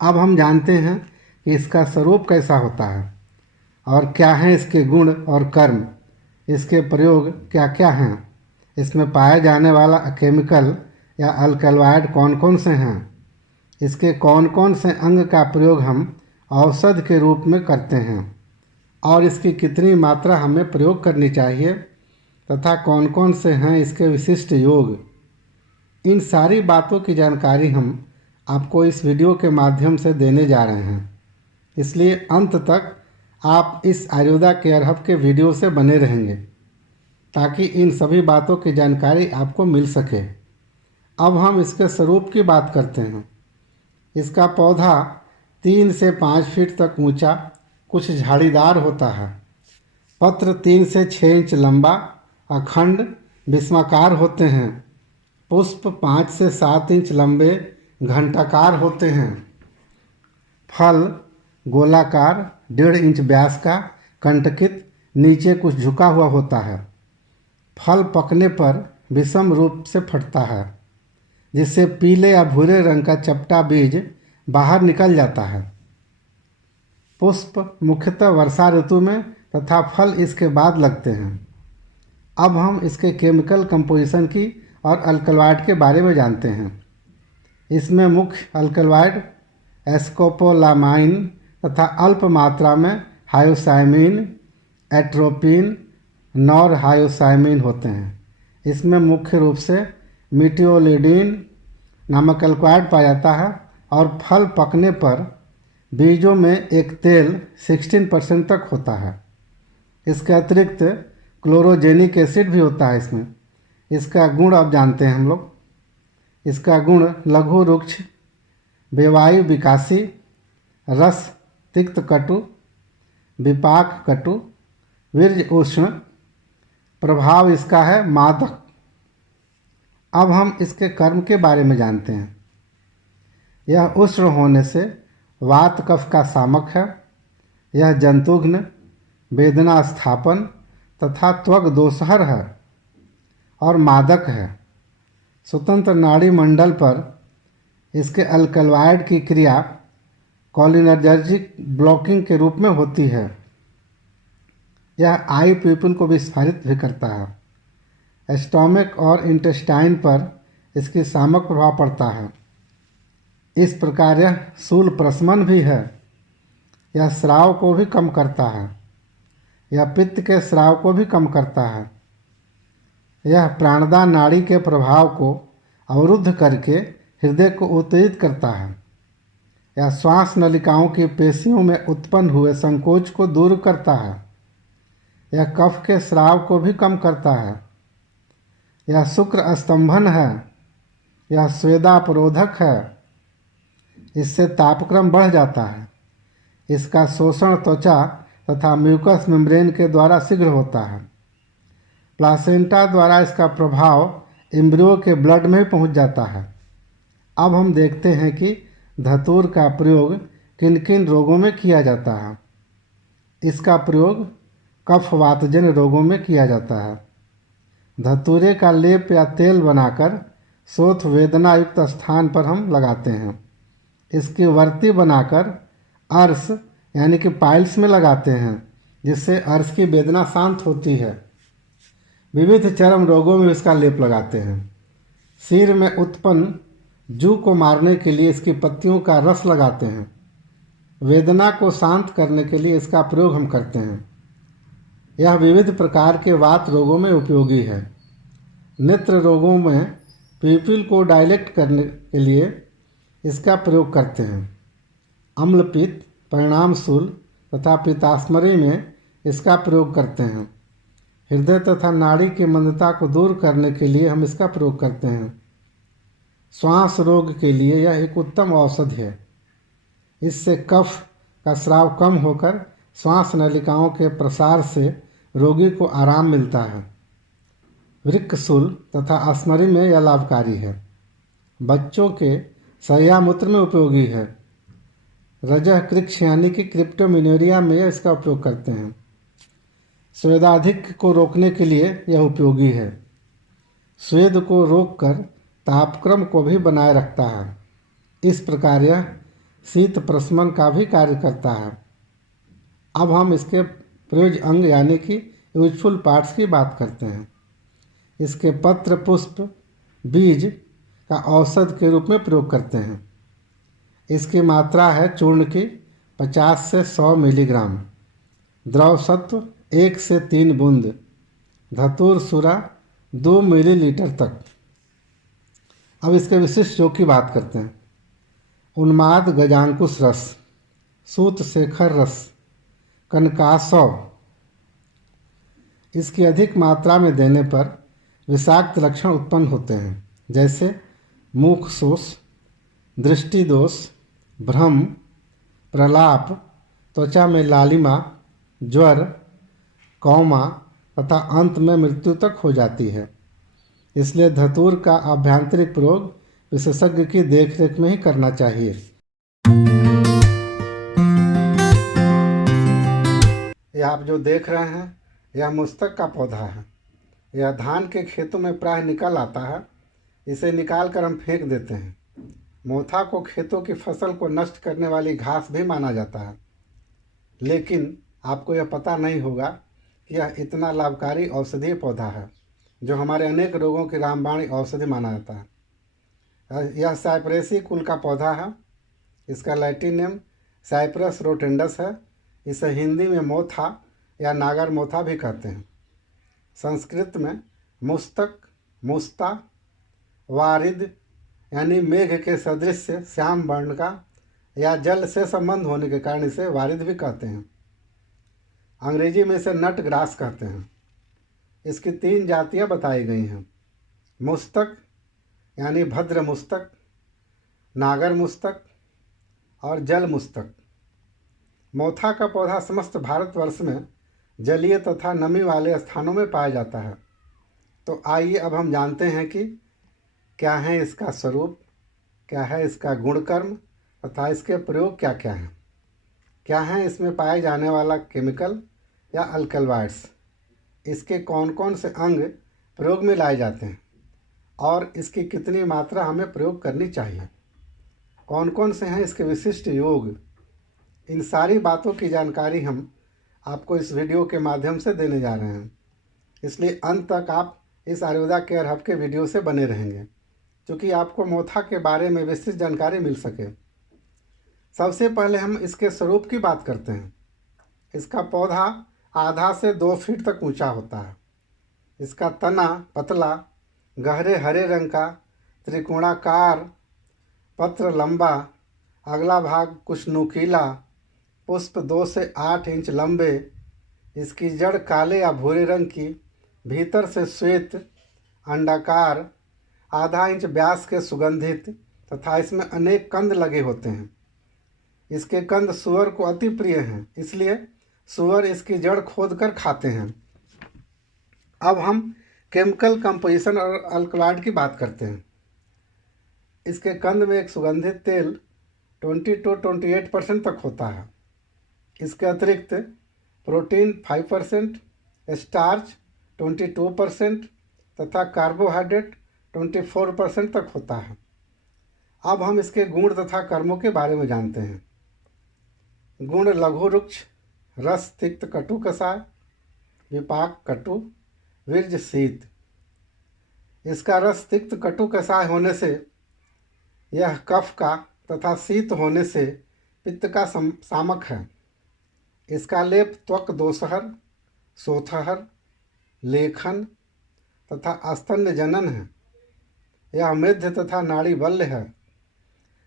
अब हम जानते हैं कि इसका स्वरूप कैसा होता है और क्या हैं इसके गुण और कर्म, इसके प्रयोग क्या क्या हैं, इसमें पाया जाने वाला केमिकल या अल्कलॉइड कौन कौन से हैं, इसके कौन कौन से अंग का प्रयोग हम औषध के रूप में करते हैं और इसकी कितनी मात्रा हमें प्रयोग करनी चाहिए तथा कौन कौन से हैं इसके विशिष्ट योग। इन सारी बातों की जानकारी हम आपको इस वीडियो के माध्यम से देने जा रहे हैं। इसलिए अंत तक आप इस आयुर्वेदा केयर हब के वीडियो से बने रहेंगे ताकि इन सभी बातों की जानकारी आपको मिल सके। अब हम इसके स्वरूप की बात करते हैं। इसका पौधा 3 से 5 फीट तक ऊंचा, कुछ झाड़ीदार होता है। पत्र 3 से 6 इंच लंबा, अखंड, विषमाकार होते हैं। पुष्प 5 से 7 इंच लंबे, घंटाकार होते हैं। फल गोलाकार, 1.5 इंच व्यास का, कंटकित, नीचे कुछ झुका हुआ होता है। फल पकने पर विषम रूप से फटता है, जिससे पीले या भूरे रंग का चपटा बीज बाहर निकल जाता है। पुष्प मुख्यतः वर्षा ऋतु में तथा फल इसके बाद लगते हैं। अब हम इसके केमिकल कंपोजिशन की और अल्कलॉइड के बारे में जानते हैं। इसमें मुख्य अल्कलॉइड एस्कोपोलामाइन तथा अल्प मात्रा में हायोसाइमिन, एट्रोपिन, नॉर हायोसाइमिन होते हैं। इसमें मुख्य रूप से मीटियोलिडीन नामक अल्कलॉइड पाया जाता है और फल पकने पर बीजों में एक तेल 16% तक होता है। इसके अतिरिक्त क्लोरोजेनिक एसिड भी होता है इसमें। इसका गुण अब जानते हैं हम लोग। इसका गुण लघु रुक्ष, बेवायु विकासी, रस तिक्त कटु, विपाक कटु, वीर्य उष्ण। प्रभाव इसका है मादक अब हम इसके कर्म के बारे में जानते हैं। यह उष्ण होने से वात कफ का सामक है। यह जंतुघ्न, वेदना स्थापन तथा त्वग दोषहर है और मादक है। स्वतंत्र नाड़ी मंडल पर इसके अल्कलॉइड की क्रिया कोलिनर्जिक ब्लॉकिंग के रूप में होती है। यह आई पीपल को विस्फारित भी करता है। स्टोमक और इंटेस्टाइन पर इसकी सामक प्रभाव पड़ता है। इस प्रकार यह शूल प्रशमन भी है। यह स्राव को भी कम करता है। यह पित्त के स्राव को भी कम करता है। यह प्राणदा नाड़ी के प्रभाव को अवरुद्ध करके हृदय को उत्तेजित करता है। यह श्वास नलिकाओं की पेशियों में उत्पन्न हुए संकोच को दूर करता है। यह कफ के स्राव को भी कम करता है। यह शुक्र स्तंभन है। यह स्वेदापरोधक है। इससे तापक्रम बढ़ जाता है। इसका शोषण त्वचा तथा म्यूकस मेम्ब्रेन के द्वारा शीघ्र होता है। प्लासेंटा द्वारा इसका प्रभाव एम्ब्रियो के ब्लड में पहुंच जाता है। अब हम देखते हैं कि धतूर का प्रयोग किन किन रोगों में किया जाता है। इसका प्रयोग कफवातजन्य रोगों में किया जाता है। धतूरे का लेप या तेल बनाकर शोथ वेदना युक्त स्थान पर हम लगाते हैं। इसकी वर्ती बनाकर अर्श यानी कि पाइल्स में लगाते हैं, जिससे अर्श की वेदना शांत होती है। विविध चर्म रोगों में इसका लेप लगाते हैं। सिर में उत्पन्न जू को मारने के लिए इसकी पत्तियों का रस लगाते हैं। वेदना को शांत करने के लिए इसका प्रयोग हम करते हैं। यह विविध प्रकार के वात रोगों में उपयोगी है। नेत्र रोगों में पीपल को डायलेक्ट करने के लिए इसका प्रयोग करते हैं। अम्लपित्त, परिणामशूल तथा पित्ताश्मरी में इसका प्रयोग करते हैं। हृदय तथा नाड़ी की मंदता को दूर करने के लिए हम इसका प्रयोग करते हैं। श्वास रोग के लिए यह एक उत्तम औषधि है। इससे कफ का स्राव कम होकर श्वास नलिकाओं के प्रसार से रोगी को आराम मिलता है। वृक्कशूल तथा अस्मरी में यह लाभकारी है। बच्चों के शय्यामूत्र में उपयोगी है। रजह कृक्ष यानी कि क्रिप्टोमिनोरिया में इसका उपयोग करते हैं। स्वेदाधिक्य को रोकने के लिए यह उपयोगी है। स्वेद को रोककर तापक्रम को भी बनाए रखता है। इस प्रकार यह शीत प्रशमन का भी कार्य करता है। अब हम इसके प्रयोज्य अंग यानी कि यूजफुल पार्ट्स की बात करते हैं। इसके पत्र, पुष्प, बीज का औषध के रूप में प्रयोग करते हैं। इसकी मात्रा है चूर्ण की 50 से 100 मिलीग्राम। द्रव सत्व 1 से 3 बूंद। धतूर सुरा 2 मिलीलीटर तक। अब इसके विशिष्ट योग की बात करते हैं। उन्माद गजांकुश रस, सूत शेखर रस, कनकासव। इसकी अधिक मात्रा में देने पर विषाक्त लक्षण उत्पन्न होते हैं, जैसे मुख शोष, दृष्टि दोष, भ्रम, प्रलाप, त्वचा में लालिमा, ज्वर, कौमा तथा अंत में मृत्यु तक हो जाती है। इसलिए धतूर का आभ्यंतरिक प्रयोग विशेषज्ञ की देखरेख में ही करना चाहिए। यह आप जो देख रहे हैं यह मुस्तक का पौधा है। यह धान के खेतों में प्राय निकल आता है। इसे निकाल कर हम फेंक देते हैं। मोथा को खेतों की फसल को नष्ट करने वाली घास भी माना जाता है, लेकिन आपको यह पता नहीं होगा कि यह इतना लाभकारी औषधीय पौधा है जो हमारे अनेक रोगों की रामबाणी औषधि माना जाता है। यह साइप्रेसी कुल का पौधा है। इसका लैटिन नेम साइप्रस रोटेंडस है। इसे हिंदी में मोथा या नागर मोथा भी कहते हैं। संस्कृत में मुस्तक, मुस्ता, वारिद यानी मेघ के सदृश से श्याम वर्ण का या जल से संबंध होने के कारण इसे वारिद भी कहते हैं। अंग्रेजी में इसे नट ग्रास कहते हैं। इसकी 3 जातियां बताई गई हैं। मुस्तक यानी भद्र मुस्तक, नागर मुस्तक और जल मुस्तक। मोथा का पौधा समस्त भारतवर्ष में जलीय तथा नमी वाले स्थानों में पाया जाता है। तो आइए अब हम जानते हैं कि क्या है इसका स्वरूप, क्या है इसका गुणकर्म तथा इसके प्रयोग क्या क्या हैं, क्या है इसमें पाए जाने वाला केमिकल या अल्कलॉइड्स, इसके कौन कौन से अंग प्रयोग में लाए जाते हैं और इसकी कितनी मात्रा हमें प्रयोग करनी चाहिए, कौन कौन से हैं इसके विशिष्ट योग, इन सारी बातों की जानकारी हम आपको इस वीडियो के माध्यम से देने जा रहे हैं। इसलिए अंत तक आप इस आयुर्वेदा केयर हब के वीडियो से बने रहेंगे, क्योंकि आपको मोथा के बारे में विस्तृत जानकारी मिल सके। सबसे पहले हम इसके स्वरूप की बात करते हैं। इसका पौधा आधा से 2 फीट तक ऊंचा होता है। इसका तना पतला, गहरे हरे रंग का, त्रिकोणाकार, पत्र लंबा, अगला भाग कुछ नुकीला, पुष्प 2 से 8 इंच लंबे, इसकी जड़ काले या भूरे रंग की, भीतर से श्वेत, अंडाकार, आधा इंच व्यास के, सुगंधित तथा इसमें अनेक कंद लगे होते हैं। इसके कंद सूअर को अति प्रिय हैं, इसलिए सूअर इसकी जड़ खोदकर खाते हैं। अब हम केमिकल कंपोजिशन और अल्कलॉइड की बात करते हैं। इसके कंद में एक सुगंधित तेल 20 to 28% तक होता है। इसके अतिरिक्त प्रोटीन 5%, स्टार्च 22% तथा कार्बोहाइड्रेट 24% तक होता है। अब हम इसके गुण तथा कर्मों के बारे में जानते हैं। गुण लघु रुक्ष, रस तिक्त कटु कषाय, विपाक कटु, वीर्य शीत। इसका रस तिक्त कटु कषाय होने से यह कफ का तथा शीत होने से पित्त का सामक है। इसका लेप त्वक दोषहर, सोथहर, लेखन तथा स्तन्य जनन है। यह मेध्य तथा नाड़ी बल्य है।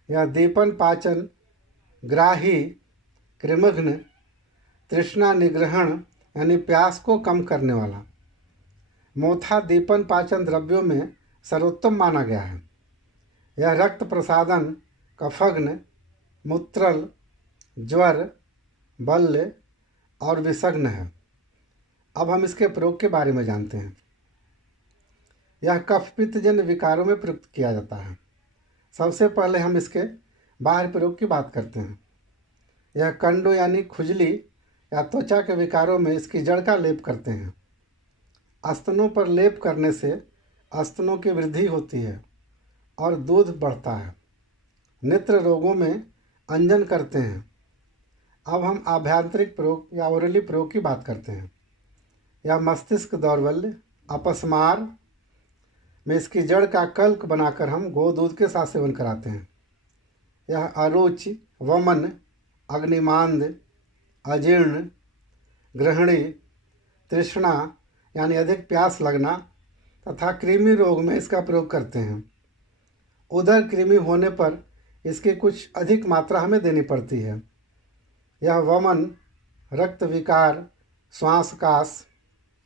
यह दीपन पाचन, ग्राही, कृमघ्न, तृष्णा निग्रहण यानी प्यास को कम करने वाला। मोथा दीपन पाचन द्रव्यों में सर्वोत्तम माना गया है। यह रक्त प्रसादन, कफघ्न, मूत्रल, ज्वर, बल्य और विषग्न है। अब हम इसके प्रयोग के बारे में जानते हैं। यह कफ पित्तजन्य विकारों में प्रयुक्त किया जाता है। सबसे पहले हम इसके बाहर प्रयोग की बात करते हैं। यह कंडों यानी खुजली या त्वचा के विकारों में इसकी जड़ का लेप करते हैं। स्तनों पर लेप करने से स्तनों की वृद्धि होती है और दूध बढ़ता है। नेत्र रोगों में अंजन करते हैं। अब हम आभ्यंतरिक प्रयोग या ओरली प्रयोग की बात करते हैं। यह मस्तिष्क दौर्बल्य, अपस्मार में इसकी जड़ का कल्क बनाकर हम गो दूध के साथ सेवन कराते हैं। यह अरुचि, वमन, अग्निमांद, अजीर्ण, ग्रहणी, तृष्णा यानी अधिक प्यास लगना तथा कृमि रोग में इसका प्रयोग करते हैं। उधर कृमि होने पर इसकी कुछ अधिक मात्रा हमें देनी पड़ती है। यह वमन, रक्त विकार, श्वासकाश,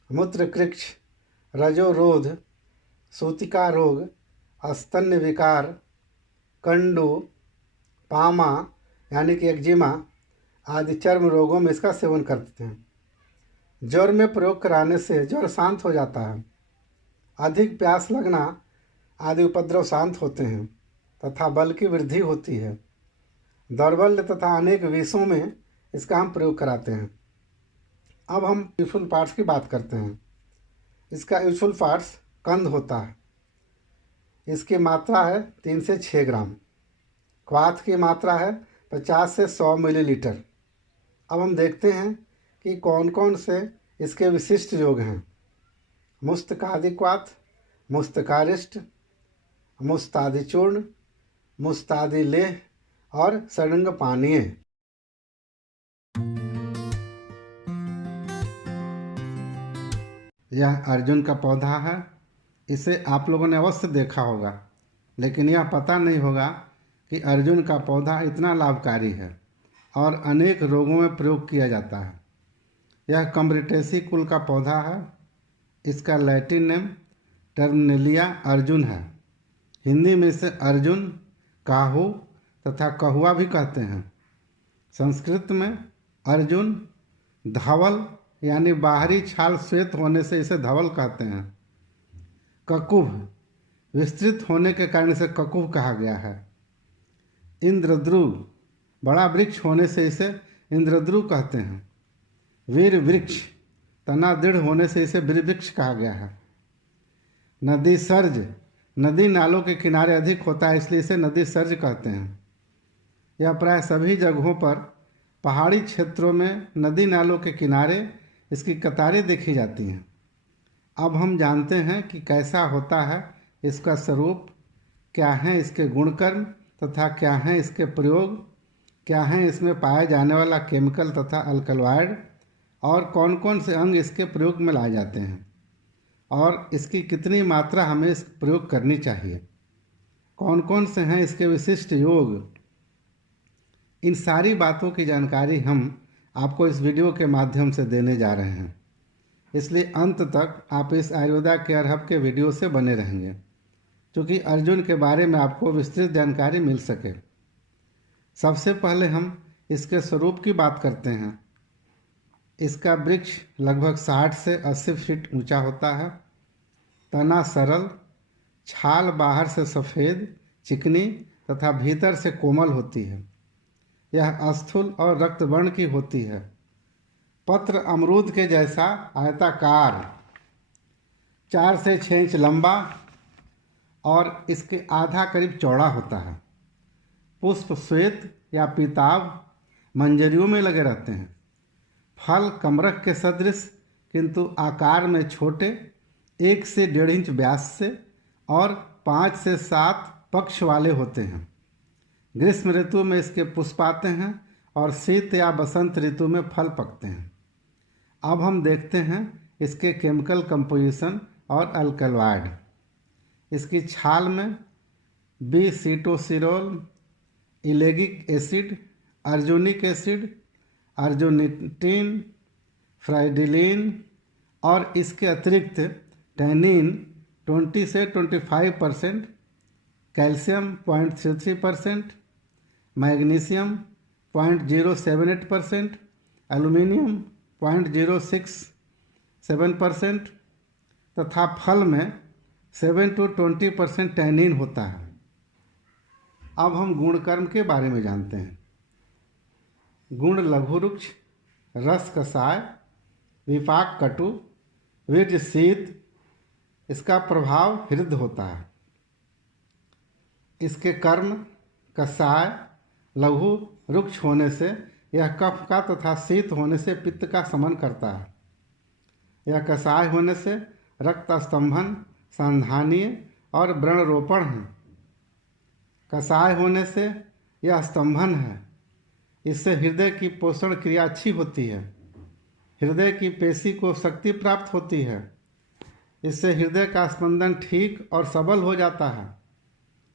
मूत्रकृक्ष, रजोरोध, सूतिका रोग, स्तन्य विकार, कंडू, पामा यानी कि एक्जिमा आदि चर्म रोगों में इसका सेवन करते हैं। ज्वर में प्रयोग कराने से ज्वर शांत हो जाता है। अधिक प्यास लगना आदि उपद्रव शांत होते हैं तथा बल की वृद्धि होती है। दौर्बल्य तथा अनेक विषों में इसका हम प्रयोग कराते हैं। अब हम यूजफुल पार्ट्स की बात करते हैं। इसका यूजफुल पार्ट्स कंद होता है। इसकी मात्रा है 3 से 6 ग्राम। क्वाथ की मात्रा है 50 से 100 मिलीलीटर। अब हम देखते हैं कि कौन कौन से इसके विशिष्ट योग हैं। मुस्तकादि क्वाथ, मुस्तकारिष्ट, मुस्तादि चूर्ण, मुस्तादि लेह और षडंग पानीय। यह अर्जुन का पौधा है। इसे आप लोगों ने अवश्य देखा होगा, लेकिन यह पता नहीं होगा कि अर्जुन का पौधा इतना लाभकारी है और अनेक रोगों में प्रयोग किया जाता है। यह कम्ब्रिटेसी कुल का पौधा है। इसका लैटिन नेम टर्मिनेलिया अर्जुन है। हिंदी में इसे अर्जुन, काहू तथा कहुआ भी कहते हैं। संस्कृत में अर्जुन धवल यानी बाहरी छाल श्वेत होने से इसे धवल कहते हैं। ककुभ विस्तृत होने के कारण इसे ककुभ कहा गया है। इंद्रद्रुव, बड़ा वृक्ष होने से इसे इंद्रद्रुव कहते हैं। वीर वृक्ष, तना दृढ़ होने से इसे वीर वृक्ष कहा गया है। नदी सर्ज, नदी नालों के किनारे अधिक होता है इसलिए इसे नदी सर्ज कहते हैं। यह प्राय सभी जगहों पर पहाड़ी क्षेत्रों में नदी नालों के किनारे इसकी कतारें देखी जाती हैं। अब हम जानते हैं कि कैसा होता है इसका स्वरूप, क्या हैं इसके गुणकर्म तथा क्या हैं इसके प्रयोग, क्या हैं इसमें पाया जाने वाला केमिकल तथा अल्कलॉइड, और कौन कौन से अंग इसके प्रयोग में लाए जाते हैं, और इसकी कितनी मात्रा हमें इस प्रयोग करनी चाहिए, कौन कौन से हैं इसके विशिष्ट योग। इन सारी बातों की जानकारी हम आपको इस वीडियो के माध्यम से देने जा रहे हैं, इसलिए अंत तक आप इस आयुर्वेदा केयर हब के वीडियो से बने रहेंगे, क्योंकि अर्जुन के बारे में आपको विस्तृत जानकारी मिल सके। सबसे पहले हम इसके स्वरूप की बात करते हैं। इसका वृक्ष लगभग 60 से 80 फीट ऊंचा होता है। तना सरल, छाल बाहर से सफ़ेद चिकनी तथा भीतर से कोमल होती है। यह स्थूल और रक्तवर्ण की होती है। पत्र अमरूद के जैसा आयताकार, 4 से 6 इंच लंबा और इसके आधा करीब चौड़ा होता है। पुष्प श्वेत या पीताभ मंजरियों में लगे रहते हैं। फल कमरख के सदृश किंतु आकार में छोटे, 1 से 1.5 इंच व्यास से और 5 से 7 पक्ष वाले होते हैं। ग्रीष्म ऋतु में इसके पुष्प आते हैं और शीत या बसंत ऋतु में फल पकते हैं। अब हम देखते हैं इसके केमिकल कंपोजिशन और अल्कलॉइड। इसकी छाल में बीसीटोसिरोल, इलेगिक एसिड, अर्जुनिक एसिड, अर्जुनिटिन, फ्राइडिलिन और इसके अतिरिक्त टैनिन 20 से 25%, कैल्शियम 0.33%, मैग्नीशियम 0.078%, एल्युमिनियम 0.067% तथा फल में 7 to 20% टैनिन होता है। अब हम गुणकर्म के बारे में जानते हैं। गुण लघु रुक्ष, रस कषाय, विपाक कटु, वीर्य शीत, इसका प्रभाव हृद होता है। इसके कर्म कषाय लघु रुक्ष होने से यह कफ का तथा शीत होने से पित्त का शमन करता है। यह कषाय होने से रक्त स्तंभन, संधानीय और व्रणरोपण है। कषाय होने से यह स्तंभन है। इससे हृदय की पोषण क्रिया अच्छी होती है। हृदय की पेशी को शक्ति प्राप्त होती है। इससे हृदय का स्पंदन ठीक और सबल हो जाता है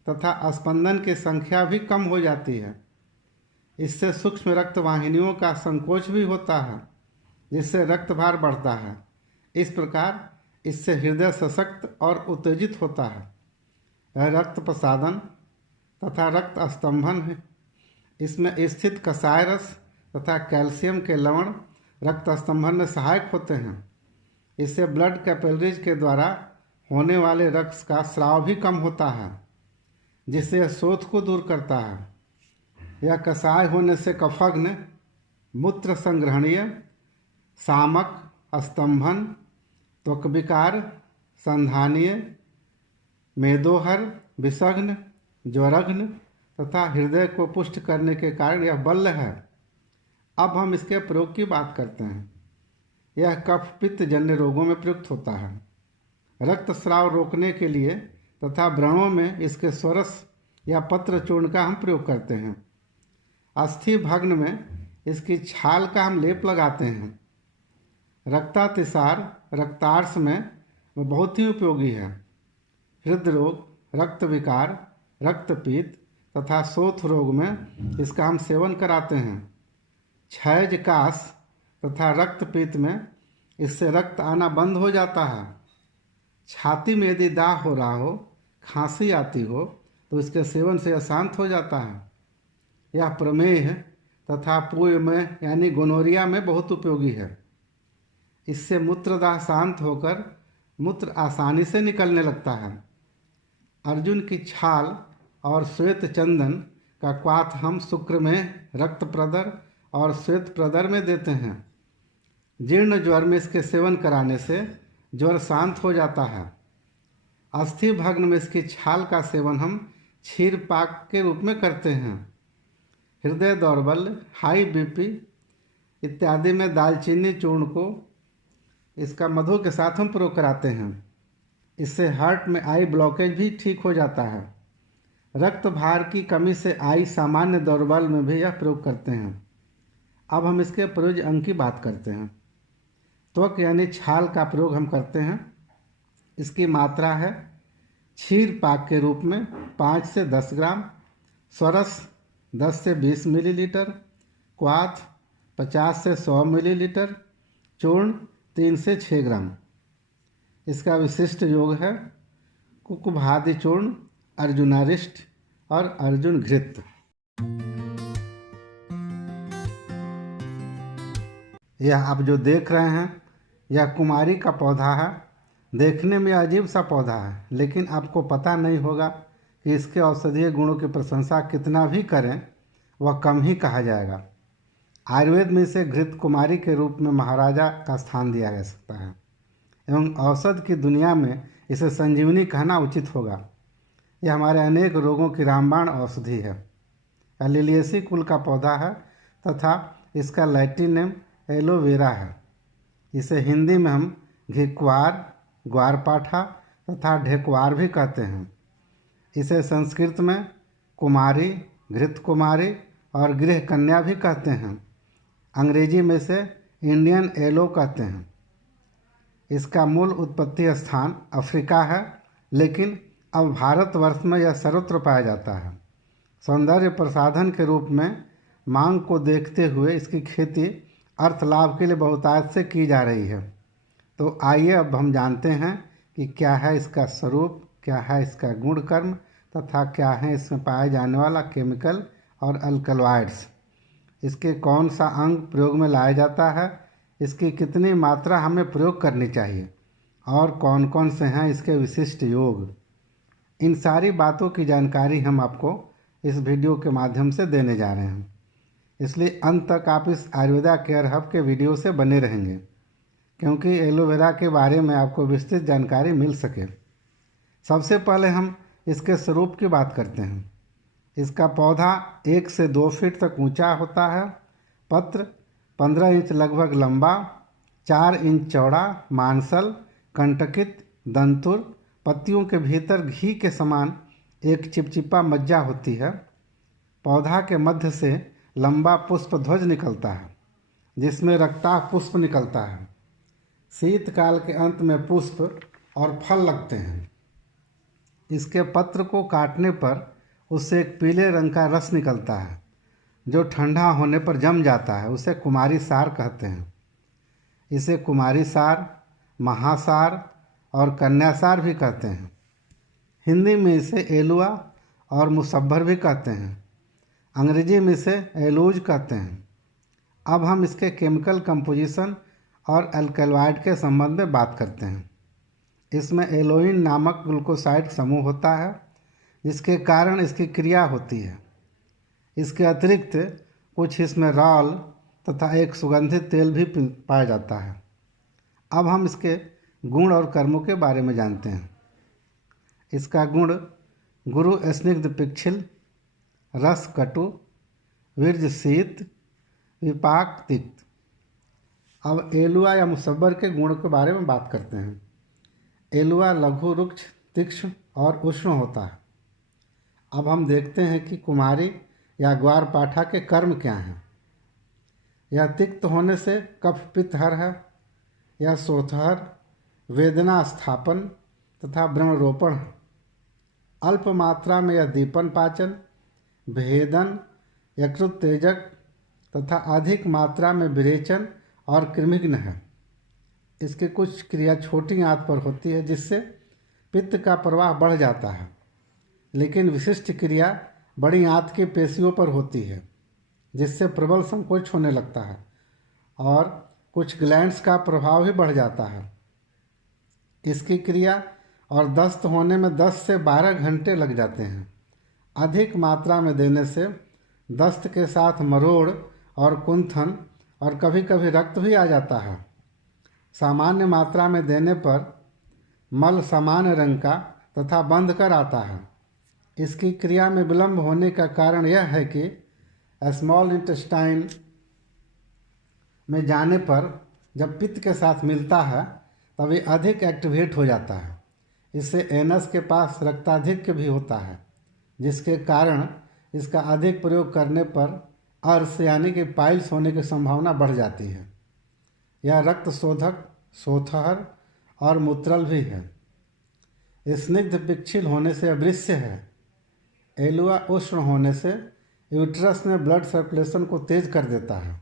तथा स्पंदन की संख्या भी कम हो जाती है। इससे सूक्ष्म रक्त वाहिनियों का संकोच भी होता है, जिससे रक्त भार बढ़ता है। इस प्रकार इससे हृदय सशक्त और उत्तेजित होता है। यह रक्त प्रसादन तथा रक्त स्तंभन है। इसमें स्थित कषाय रस तथा कैल्शियम के लवण रक्त स्तंभन में सहायक होते हैं। इससे ब्लड कैपिलरीज के द्वारा होने वाले रक्त का स्राव भी कम होता है, जिससे यह शोथ को दूर करता है। यह कषाय होने से कफग्न, मूत्र संग्रहणीय, सामक, स्तंभन, त्वक विकार, संधानीय, मेदोहर, विषघ्न, ज्वरघ्न तथा हृदय को पुष्ट करने के कारण यह बल्ल है। अब हम इसके प्रयोग की बात करते हैं। यह कफ पित्त जन्य रोगों में प्रयुक्त होता है। रक्त स्राव रोकने के लिए तथा व्रणों में इसके स्वरस या पत्र चूर्ण का हम प्रयोग करते हैं। अस्थि भग्न में इसकी छाल का हम लेप लगाते हैं। रक्तातिसार रक्तार्स में बहुत ही उपयोगी है। हृदय रोग, रक्त विकार, रक्तपीत तथा शोथ रोग में इसका हम सेवन कराते हैं। क्षयज कास तथा रक्तपीत में इससे रक्त आना बंद हो जाता है। छाती में यदि दाह हो रहा हो, खांसी आती हो, तो इसके सेवन से यह शांत हो जाता है। यह प्रमेह तथा पूय में यानी गोनोरिया में बहुत उपयोगी है। इससे मूत्रदाह शांत होकर मूत्र आसानी से निकलने लगता है। अर्जुन की छाल और श्वेत चंदन का क्वाथ हम शुक्र में, रक्त प्रदर और श्वेत प्रदर में देते हैं। जीर्ण ज्वर में इसके सेवन कराने से ज्वर शांत हो जाता है। अस्थि भग्न में इसकी छाल का सेवन हम क्षीर पाक के रूप में करते हैं। हृदय दौर्बल्य, हाई बीपी इत्यादि में दालचीनी चूर्ण को इसका मधु के साथ हम प्रयोग कराते हैं। इससे हार्ट में आई ब्लॉकेज भी ठीक हो जाता है। रक्त भार की कमी से आई सामान्य दौर्बल्य में भी यह प्रयोग करते हैं। अब हम इसके प्रयोज्य अंग की बात करते हैं। त्वक यानी छाल का प्रयोग हम करते हैं। इसकी मात्रा है क्षीर पाक के रूप में 5 से 10 ग्राम, स्वरस 10 से 20 मिलीलीटर, क्वाथ 50 से 100 मिलीलीटर, चूर्ण 3 से 6 ग्राम। इसका विशिष्ट योग है कुकुभादि चूर्ण, अर्जुनारिष्ट और अर्जुन घृत। यह आप जो देख रहे हैं यह कुमारी का पौधा है। देखने में अजीब सा पौधा है, लेकिन आपको पता नहीं होगा कि इसके औषधीय गुणों की प्रशंसा कितना भी करें वह कम ही कहा जाएगा। आयुर्वेद में इसे घृत कुमारी के रूप में महाराजा का स्थान दिया जा सकता है एवं औषध की दुनिया में इसे संजीवनी कहना उचित होगा। यह हमारे अनेक रोगों की रामबाण औषधि है। यह लिलियेसी कुल का पौधा है तथा इसका लैटिन नेम एलोवेरा है। इसे हिंदी में हम घिक्वार, ग्वारपाठा तथा ढेकवार भी कहते हैं। इसे संस्कृत में कुमारी, घृत कुमारी और गृह कन्या भी कहते हैं। अंग्रेजी में इसे इंडियन एलो कहते हैं। इसका मूल उत्पत्ति स्थान अफ्रीका है, लेकिन अब भारतवर्ष में यह सर्वत्र पाया जाता है। सौंदर्य प्रसाधन के रूप में मांग को देखते हुए इसकी खेती अर्थ लाभ के लिए बहुतायत से की जा रही है। तो आइए अब हम जानते हैं कि क्या है इसका स्वरूप, क्या है इसका गुण कर्म तथा क्या है इसमें पाया जाने वाला केमिकल और अल्कलॉइड्स। इसके कौन सा अंग प्रयोग में लाया जाता है, इसकी कितनी मात्रा हमें प्रयोग करनी चाहिए और कौन कौन से हैं इसके विशिष्ट योग। इन सारी बातों की जानकारी हम आपको इस वीडियो के माध्यम से देने जा रहे हैं, इसलिए अंत तक आप इस आयुर्वेदा केयर हब के वीडियो से बने रहेंगे, क्योंकि एलोवेरा के बारे में आपको विस्तृत जानकारी मिल सके। सबसे पहले हम इसके स्वरूप की बात करते हैं। इसका पौधा 1 से 2 फीट तक ऊंचा होता है। पत्र 15 इंच लगभग लंबा, 4 इंच चौड़ा, मांसल, कंटकित, दंतुर, पत्तियों के भीतर घी के समान एक चिपचिपा मज्जा होती है। पौधा के मध्य से लंबा पुष्प ध्वज निकलता है, जिसमें रक्ताभ पुष्प निकलता है। शीतकाल के अंत में पुष्प और फल लगते हैं। इसके पत्र को काटने पर उससे एक पीले रंग का रस निकलता है, जो ठंडा होने पर जम जाता है। उसे कुमारी सार कहते हैं। इसे कुमारी सार, महासार और कन्यासार भी कहते हैं। हिंदी में इसे एलुआ और मुसब्बर भी कहते हैं। अंग्रेजी में इसे एलूज कहते हैं। अब हम इसके केमिकल कंपोजिशन और अल्कलॉइड के संबंध में बात करते हैं। इसमें एलोइन नामक ग्लूकोसाइड समूह होता है, जिसके कारण इसकी क्रिया होती है। इसके अतिरिक्त कुछ इसमें रॉल तथा एक सुगंधित तेल भी पाया जाता है। अब हम इसके गुण और कर्मों के बारे में जानते हैं। इसका गुण गुरु स्निग्ध पिच्छिल, रस कटु, वीर्य शीत, विपाक तिक्त। अब एलुआ या मुसब्बर के गुण के बारे में बात करते हैं। एलुआ लघु, रुक्ष, तीक्ष्ण और उष्ण होता है। अब हम देखते हैं कि कुमारी या ग्वारपाठा के कर्म क्या हैं। यह तिक्त होने से कफ पित्तहर है। यह सोथहर, वेदना स्थापन तथा व्रणरोपण। अल्प मात्रा में यह दीपन पाचन, भेदन, यकृत तेजक तथा अधिक मात्रा में विरेचन और कृमिघ्न है। इसकी कुछ क्रिया छोटी आंत पर होती है, जिससे पित्त का प्रवाह बढ़ जाता है, लेकिन विशिष्ट क्रिया बड़ी आंत की पेशियों पर होती है, जिससे प्रबल संकोच होने लगता है और कुछ ग्लैंड्स का प्रभाव भी बढ़ जाता है। इसकी क्रिया और दस्त होने में 10 से 12 घंटे लग जाते हैं। अधिक मात्रा में देने से दस्त के साथ मरोड़ और कुंथन और कभी कभी रक्त भी आ जाता है। सामान्य मात्रा में देने पर मल सामान्य रंग का तथा बंध कर आता है। इसकी क्रिया में विलंब होने का कारण यह है कि स्मॉल इंटेस्टाइन में जाने पर जब पित्त के साथ मिलता है तभी अधिक एक्टिवेट हो जाता है। इससे एनस के पास रक्ताधिक्य भी होता है, जिसके कारण इसका अधिक प्रयोग करने पर अर्श यानी कि पाइल्स होने की संभावना बढ़ जाती है। यह रक्त शोधक, सोथहर और मूत्रल भी है। स्निग्ध पिच्छिल होने से अदृश्य है। एलुआ उष्ण होने से यूट्रस में ब्लड सर्कुलेशन को तेज कर देता है।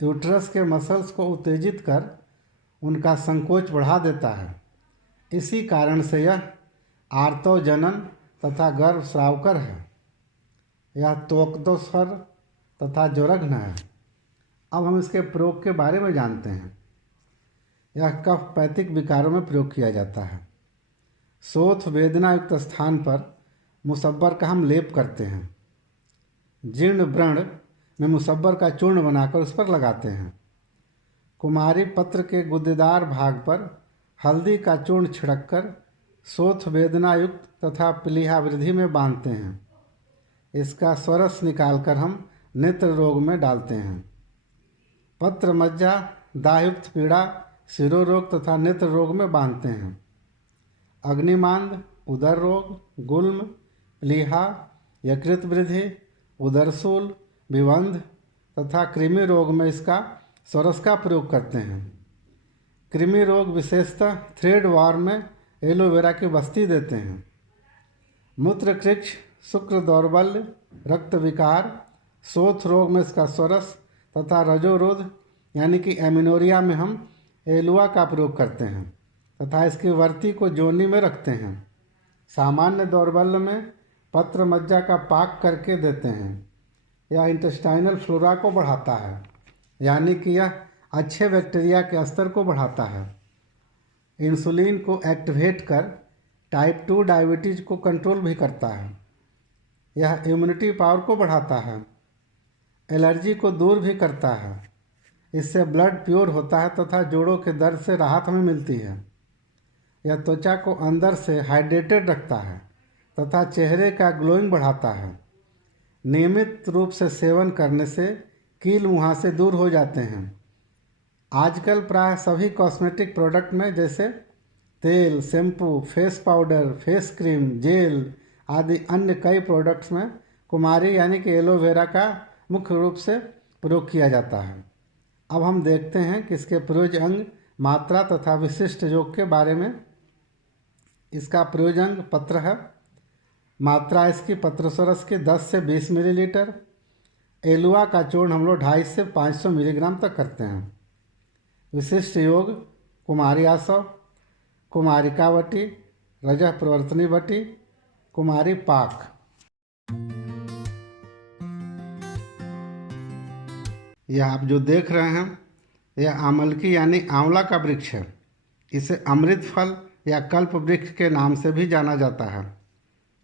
यूट्रस के मसल्स को उत्तेजित कर उनका संकोच बढ़ा देता है। इसी कारण से यह आर्तवजनन तथा गर्भस्रावकर है। यह त्वक्दोस्वर तथा ज्वरघ्न है। अब हम इसके प्रयोग के बारे में जानते हैं। यह कफपैथिक विकारों में प्रयोग किया जाता है। शोथ वेदना युक्त स्थान पर मुसब्बर का हम लेप करते हैं। जीर्ण व्रण में मुसब्बर का चूर्ण बनाकर उस पर लगाते हैं। कुमारी पत्र के गुद्देदार भाग पर हल्दी का चूर्ण छिड़ककर शोथ वेदना युक्त तथा प्लीहा वृद्धि में बांधते हैं। इसका स्वरस निकालकर हम नेत्र रोग में डालते हैं। पत्र मज्जा दाहयुक्त पीड़ा शिरो रोग तथा नेत्र रोग में बांधते हैं। अग्निमांद, उदर रोग, गुल्म, प्लीहा, यकृत वृद्धि, उदरशूल, विबंध तथा कृमि रोग में इसका स्वरस का प्रयोग करते हैं। कृमि रोग विशेषतः थ्रेड वॉर्म में एलोवेरा की बस्ती देते हैं। मूत्रकृक्ष, शुक्र दौर्बल्य, रक्त विकार, शोथ रोग में इसका स्वरस तथा रजोरोध यानी कि एमिनोरिया में हम एलुआ का प्रयोग करते हैं तथा इसकी वर्ती को जोनी में रखते हैं। सामान्य दौर्बल्य में पत्र मज्जा का पाक करके देते हैं। यह इंटेस्टाइनल फ्लोरा को बढ़ाता है, यानी कि यह अच्छे बैक्टीरिया के स्तर को बढ़ाता है। इंसुलिन को एक्टिवेट कर टाइप 2 डायबिटीज को कंट्रोल भी करता है। यह इम्यूनिटी पावर को बढ़ाता है। एलर्जी को दूर भी करता है। इससे ब्लड प्योर होता है तथा जोड़ों के दर्द से राहत हमें मिलती है। यह त्वचा को अंदर से हाइड्रेटेड रखता है तथा चेहरे का ग्लोइंग बढ़ाता है। नियमित रूप से सेवन करने से कील मुहासे दूर हो जाते हैं। आजकल प्राय सभी कॉस्मेटिक प्रोडक्ट में जैसे तेल, shampoo, face powder, face cream, gel आदि अन्य कई प्रोडक्ट्स में कुमारी यानी कि एलोवेरा का मुख्य रूप से प्रयोग किया जाता है। अब हम देखते हैं कि इसके प्रयोज्य अंग, मात्रा तथा विशिष्ट योग के बारे में। इसका प्रयोज्य अंग पत्र है। मात्रा इसकी पत्रस्वरस की 10 से 20 मिलीलीटर। एलुआ का चूर्ण हम लोग 250 से 500 मिलीग्राम तक करते हैं। विशिष्ट योग कुमारी आसव, कुमारिकावटी, रजः प्रवर्तनी वटी, कुमारी पाक। यह आप जो देख रहे हैं यह आमलकी यानी आंवला का वृक्ष है। इसे अमृत फल या कल्प वृक्ष के नाम से भी जाना जाता है।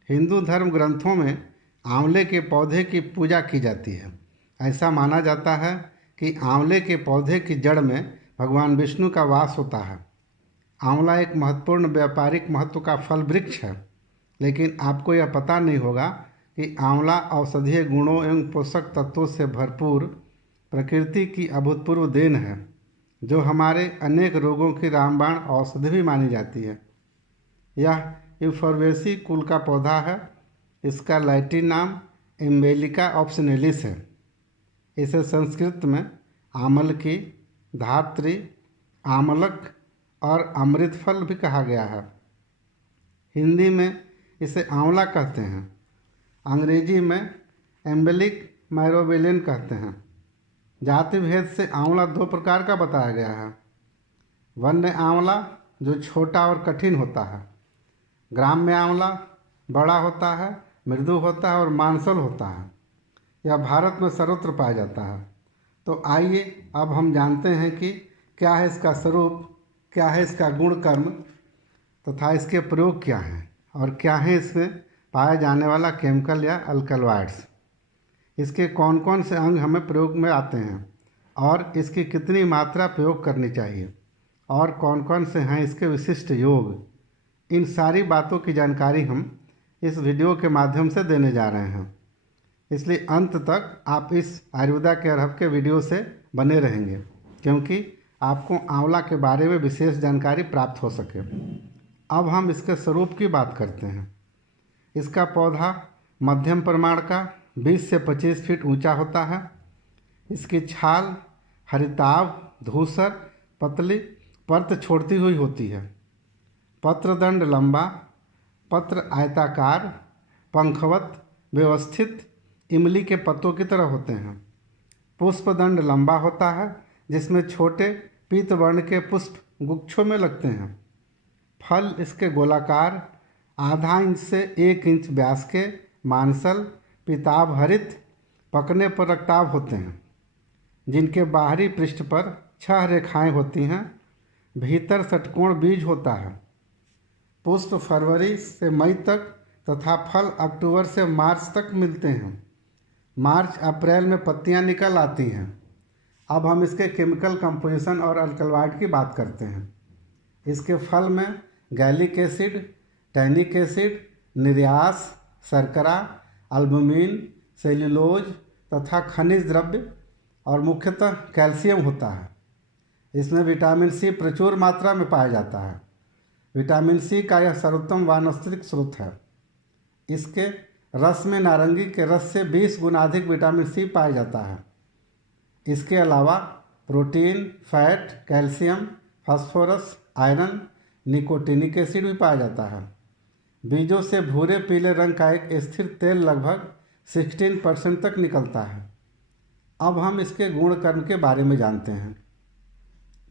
हिंदू धर्म ग्रंथों में आंवले के पौधे की पूजा की जाती है। ऐसा माना जाता है कि आंवले के पौधे की जड़ में भगवान विष्णु का वास होता है। आंवला एक महत्वपूर्ण व्यापारिक महत्व का फल वृक्ष है, लेकिन आपको यह पता नहीं होगा कि आंवला औषधीय गुणों एवं पोषक तत्वों से भरपूर प्रकृति की अभूतपूर्व देन है, जो हमारे अनेक रोगों की रामबाण औषधि भी मानी जाती है। यह यूफोर्बिएसी कुल का पौधा है। इसका लैटिन नाम एम्बेलिका ऑप्शनेलिस है। इसे संस्कृत में आमलकी, धात्री, आमलक और अमृत फल भी कहा गया है। हिंदी में इसे आंवला कहते हैं। अंग्रेजी में एम्बेलिक मैरोबेलिन कहते हैं। जाति भेद से आंवला 2 प्रकार का बताया गया है। वन्य आंवला जो छोटा और कठिन होता है। ग्राम्य आंवला बड़ा होता है, मृदु होता है और मांसल होता है। यह भारत में सर्वत्र पाया जाता है। तो आइए अब हम जानते हैं कि क्या है इसका स्वरूप, क्या है इसका गुण कर्म। तथा इसके प्रयोग क्या हैं और क्या है इसमें पाया जाने वाला केमिकल या अल्कलॉइड्स, इसके कौन कौन से अंग हमें प्रयोग में आते हैं और इसकी कितनी मात्रा प्रयोग करनी चाहिए और कौन कौन से हैं इसके विशिष्ट योग, इन सारी बातों की जानकारी हम इस वीडियो के माध्यम से देने जा रहे हैं। इसलिए अंत तक आप इस आयुर्वेदा केयर हब के वीडियो से बने रहेंगे क्योंकि आपको आंवला के बारे में विशेष जानकारी प्राप्त हो सके। अब हम इसके स्वरूप की बात करते हैं। इसका पौधा मध्यम परिमाण का 20 से 25 फीट ऊंचा होता है। इसकी छाल हरिताभ धूसर पतली परत छोड़ती हुई होती है। पत्रदंड लंबा, पत्र आयताकार, पंखवत व्यवस्थित इमली के पत्तों की तरह होते हैं। पुष्पदंड लंबा होता है जिसमें छोटे पीत वर्ण के पुष्प गुच्छों में लगते हैं। फल इसके गोलाकार, आधा इंच से 1 इंच व्यास के, मांसल पीताभ हरित, पकने पर रक्ताभ होते हैं, जिनके बाहरी पृष्ठ पर 6 रेखाएं होती हैं। भीतर षटकोण बीज होता है। पुष्प फरवरी से मई तक तथा फल अक्टूबर से मार्च तक मिलते हैं। मार्च अप्रैल में पत्तियां निकल आती हैं। अब हम इसके केमिकल कंपोजिशन और अल्कलॉइड की बात करते हैं। इसके फल में गैलिक एसिड, टैनिक एसिड, निर्यास, शर्करा, अल्बुमिन, सेल्यूलोज तथा खनिज द्रव्य और मुख्यतः कैल्शियम होता है। इसमें विटामिन सी प्रचुर मात्रा में पाया जाता है। विटामिन सी का यह सर्वोत्तम वानस्पतिक स्रोत है। इसके रस में नारंगी के रस से 20 गुना अधिक विटामिन सी पाया जाता है। इसके अलावा protein, fat, calcium, phosphorus, iron, nicotinic acid भी पाया जाता है। बीजों से भूरे पीले रंग का एक स्थिर तेल लगभग 16% तक निकलता है। अब हम इसके गुण कर्म के बारे में जानते हैं।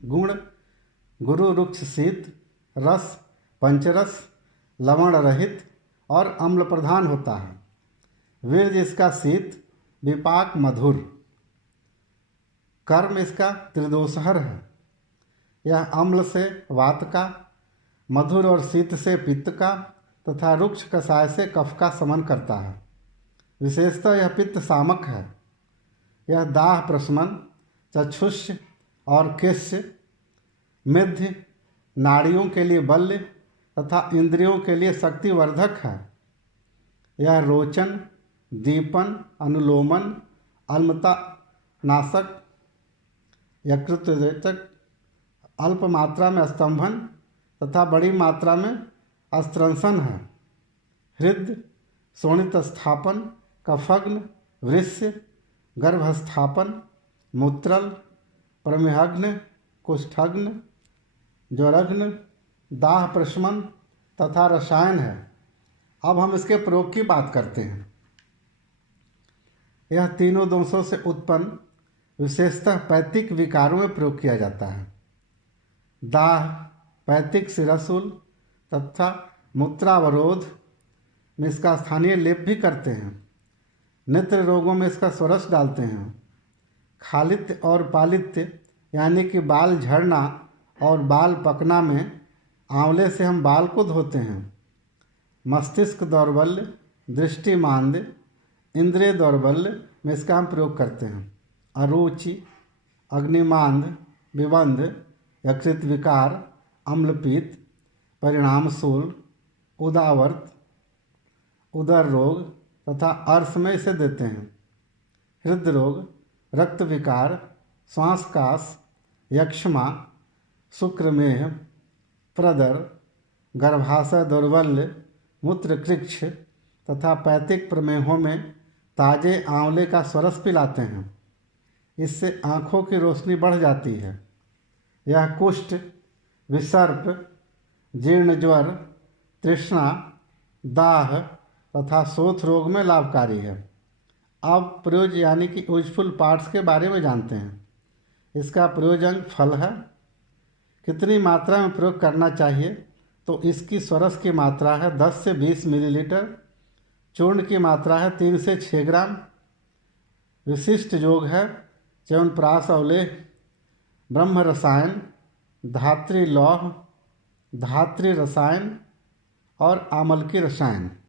गुण: गुरु रुक्ष शीत, रस पंचरस, लवण रहित और अम्ल प्रधान होता है। वीर्य इसका शीत, विपाक मधुर। कर्म इसका त्रिदोषहर है। यह अम्ल से वात का, मधुर और शीत से पित्त का तथा रुक्ष कषाय से कफ का शमन करता है। विशेषतः यह पित्त शामक है। यह दाह प्रशमन, चक्षुष्य और केश्य, मेध्य, नाड़ियों के लिए बल्य तथा इंद्रियों के लिए शक्तिवर्धक है। यह रोचन, दीपन, अनुलोमन, अम्लता नाशक, यकृतोत्तेजक, अल्प मात्रा में स्तंभन तथा बड़ी मात्रा में अस्त्रंसन है। हृदय, शोणित स्थापन, कफग्न, वृष्य, गर्भस्थापन, मूत्रल, प्रमेहग्न, कुष्ठग्न, ज्वरघ्न, दाह प्रशमन तथा रसायन है। अब हम इसके प्रयोग की बात करते हैं। यह तीनों दोषों से उत्पन्न विशेषतः पैतिक विकारों में प्रयोग किया जाता है। दाह, पैतिक शिरशूल तथा मूत्रावरोध में इसका स्थानीय लेप भी करते हैं। नेत्र रोगों में इसका स्वरस डालते हैं। खालित्य और पालित्य यानी कि बाल झड़ना और बाल पकना में आंवले से हम बाल को धोते हैं। मस्तिष्क दौर्बल्य, दृष्टिमांद्य, इंद्रिय दौर्बल्य में इसका हम प्रयोग करते हैं। अरुचि, अग्निमांद, विबंध, यकृत विकार, अम्लपीत, परिणामशूल, उदावर्त, उदर रोग तथा अर्श में इसे देते हैं। हृदय रोग, रक्त विकार, श्वासकाश, यक्ष्मा, शुक्रमेह, प्रदर, गर्भाशय दौर्बल्य, मूत्रकृक्ष तथा पैतिक प्रमेहों में ताजे आंवले का स्वरस पिलाते हैं। इससे आँखों की रोशनी बढ़ जाती है। यह कुष्ठ, विसर्प, जीर्ण ज्वर, तृष्णा, दाह तथा शोथ रोग में लाभकारी है। अब प्रयोज यानी कि यूजफुल पार्ट्स के बारे में जानते हैं। इसका प्रयोजन फल है। कितनी मात्रा में प्रयोग करना चाहिए तो इसकी स्वरस की मात्रा है 10 से 20 मिलीलीटर। चूर्ण की मात्रा है 3 से 6 ग्राम। विशिष्ट योग है च्यवनप्राश अवलेह, ब्रह्म रसायन, धात्री लौह, धात्री रसायन और आमल की रसायन।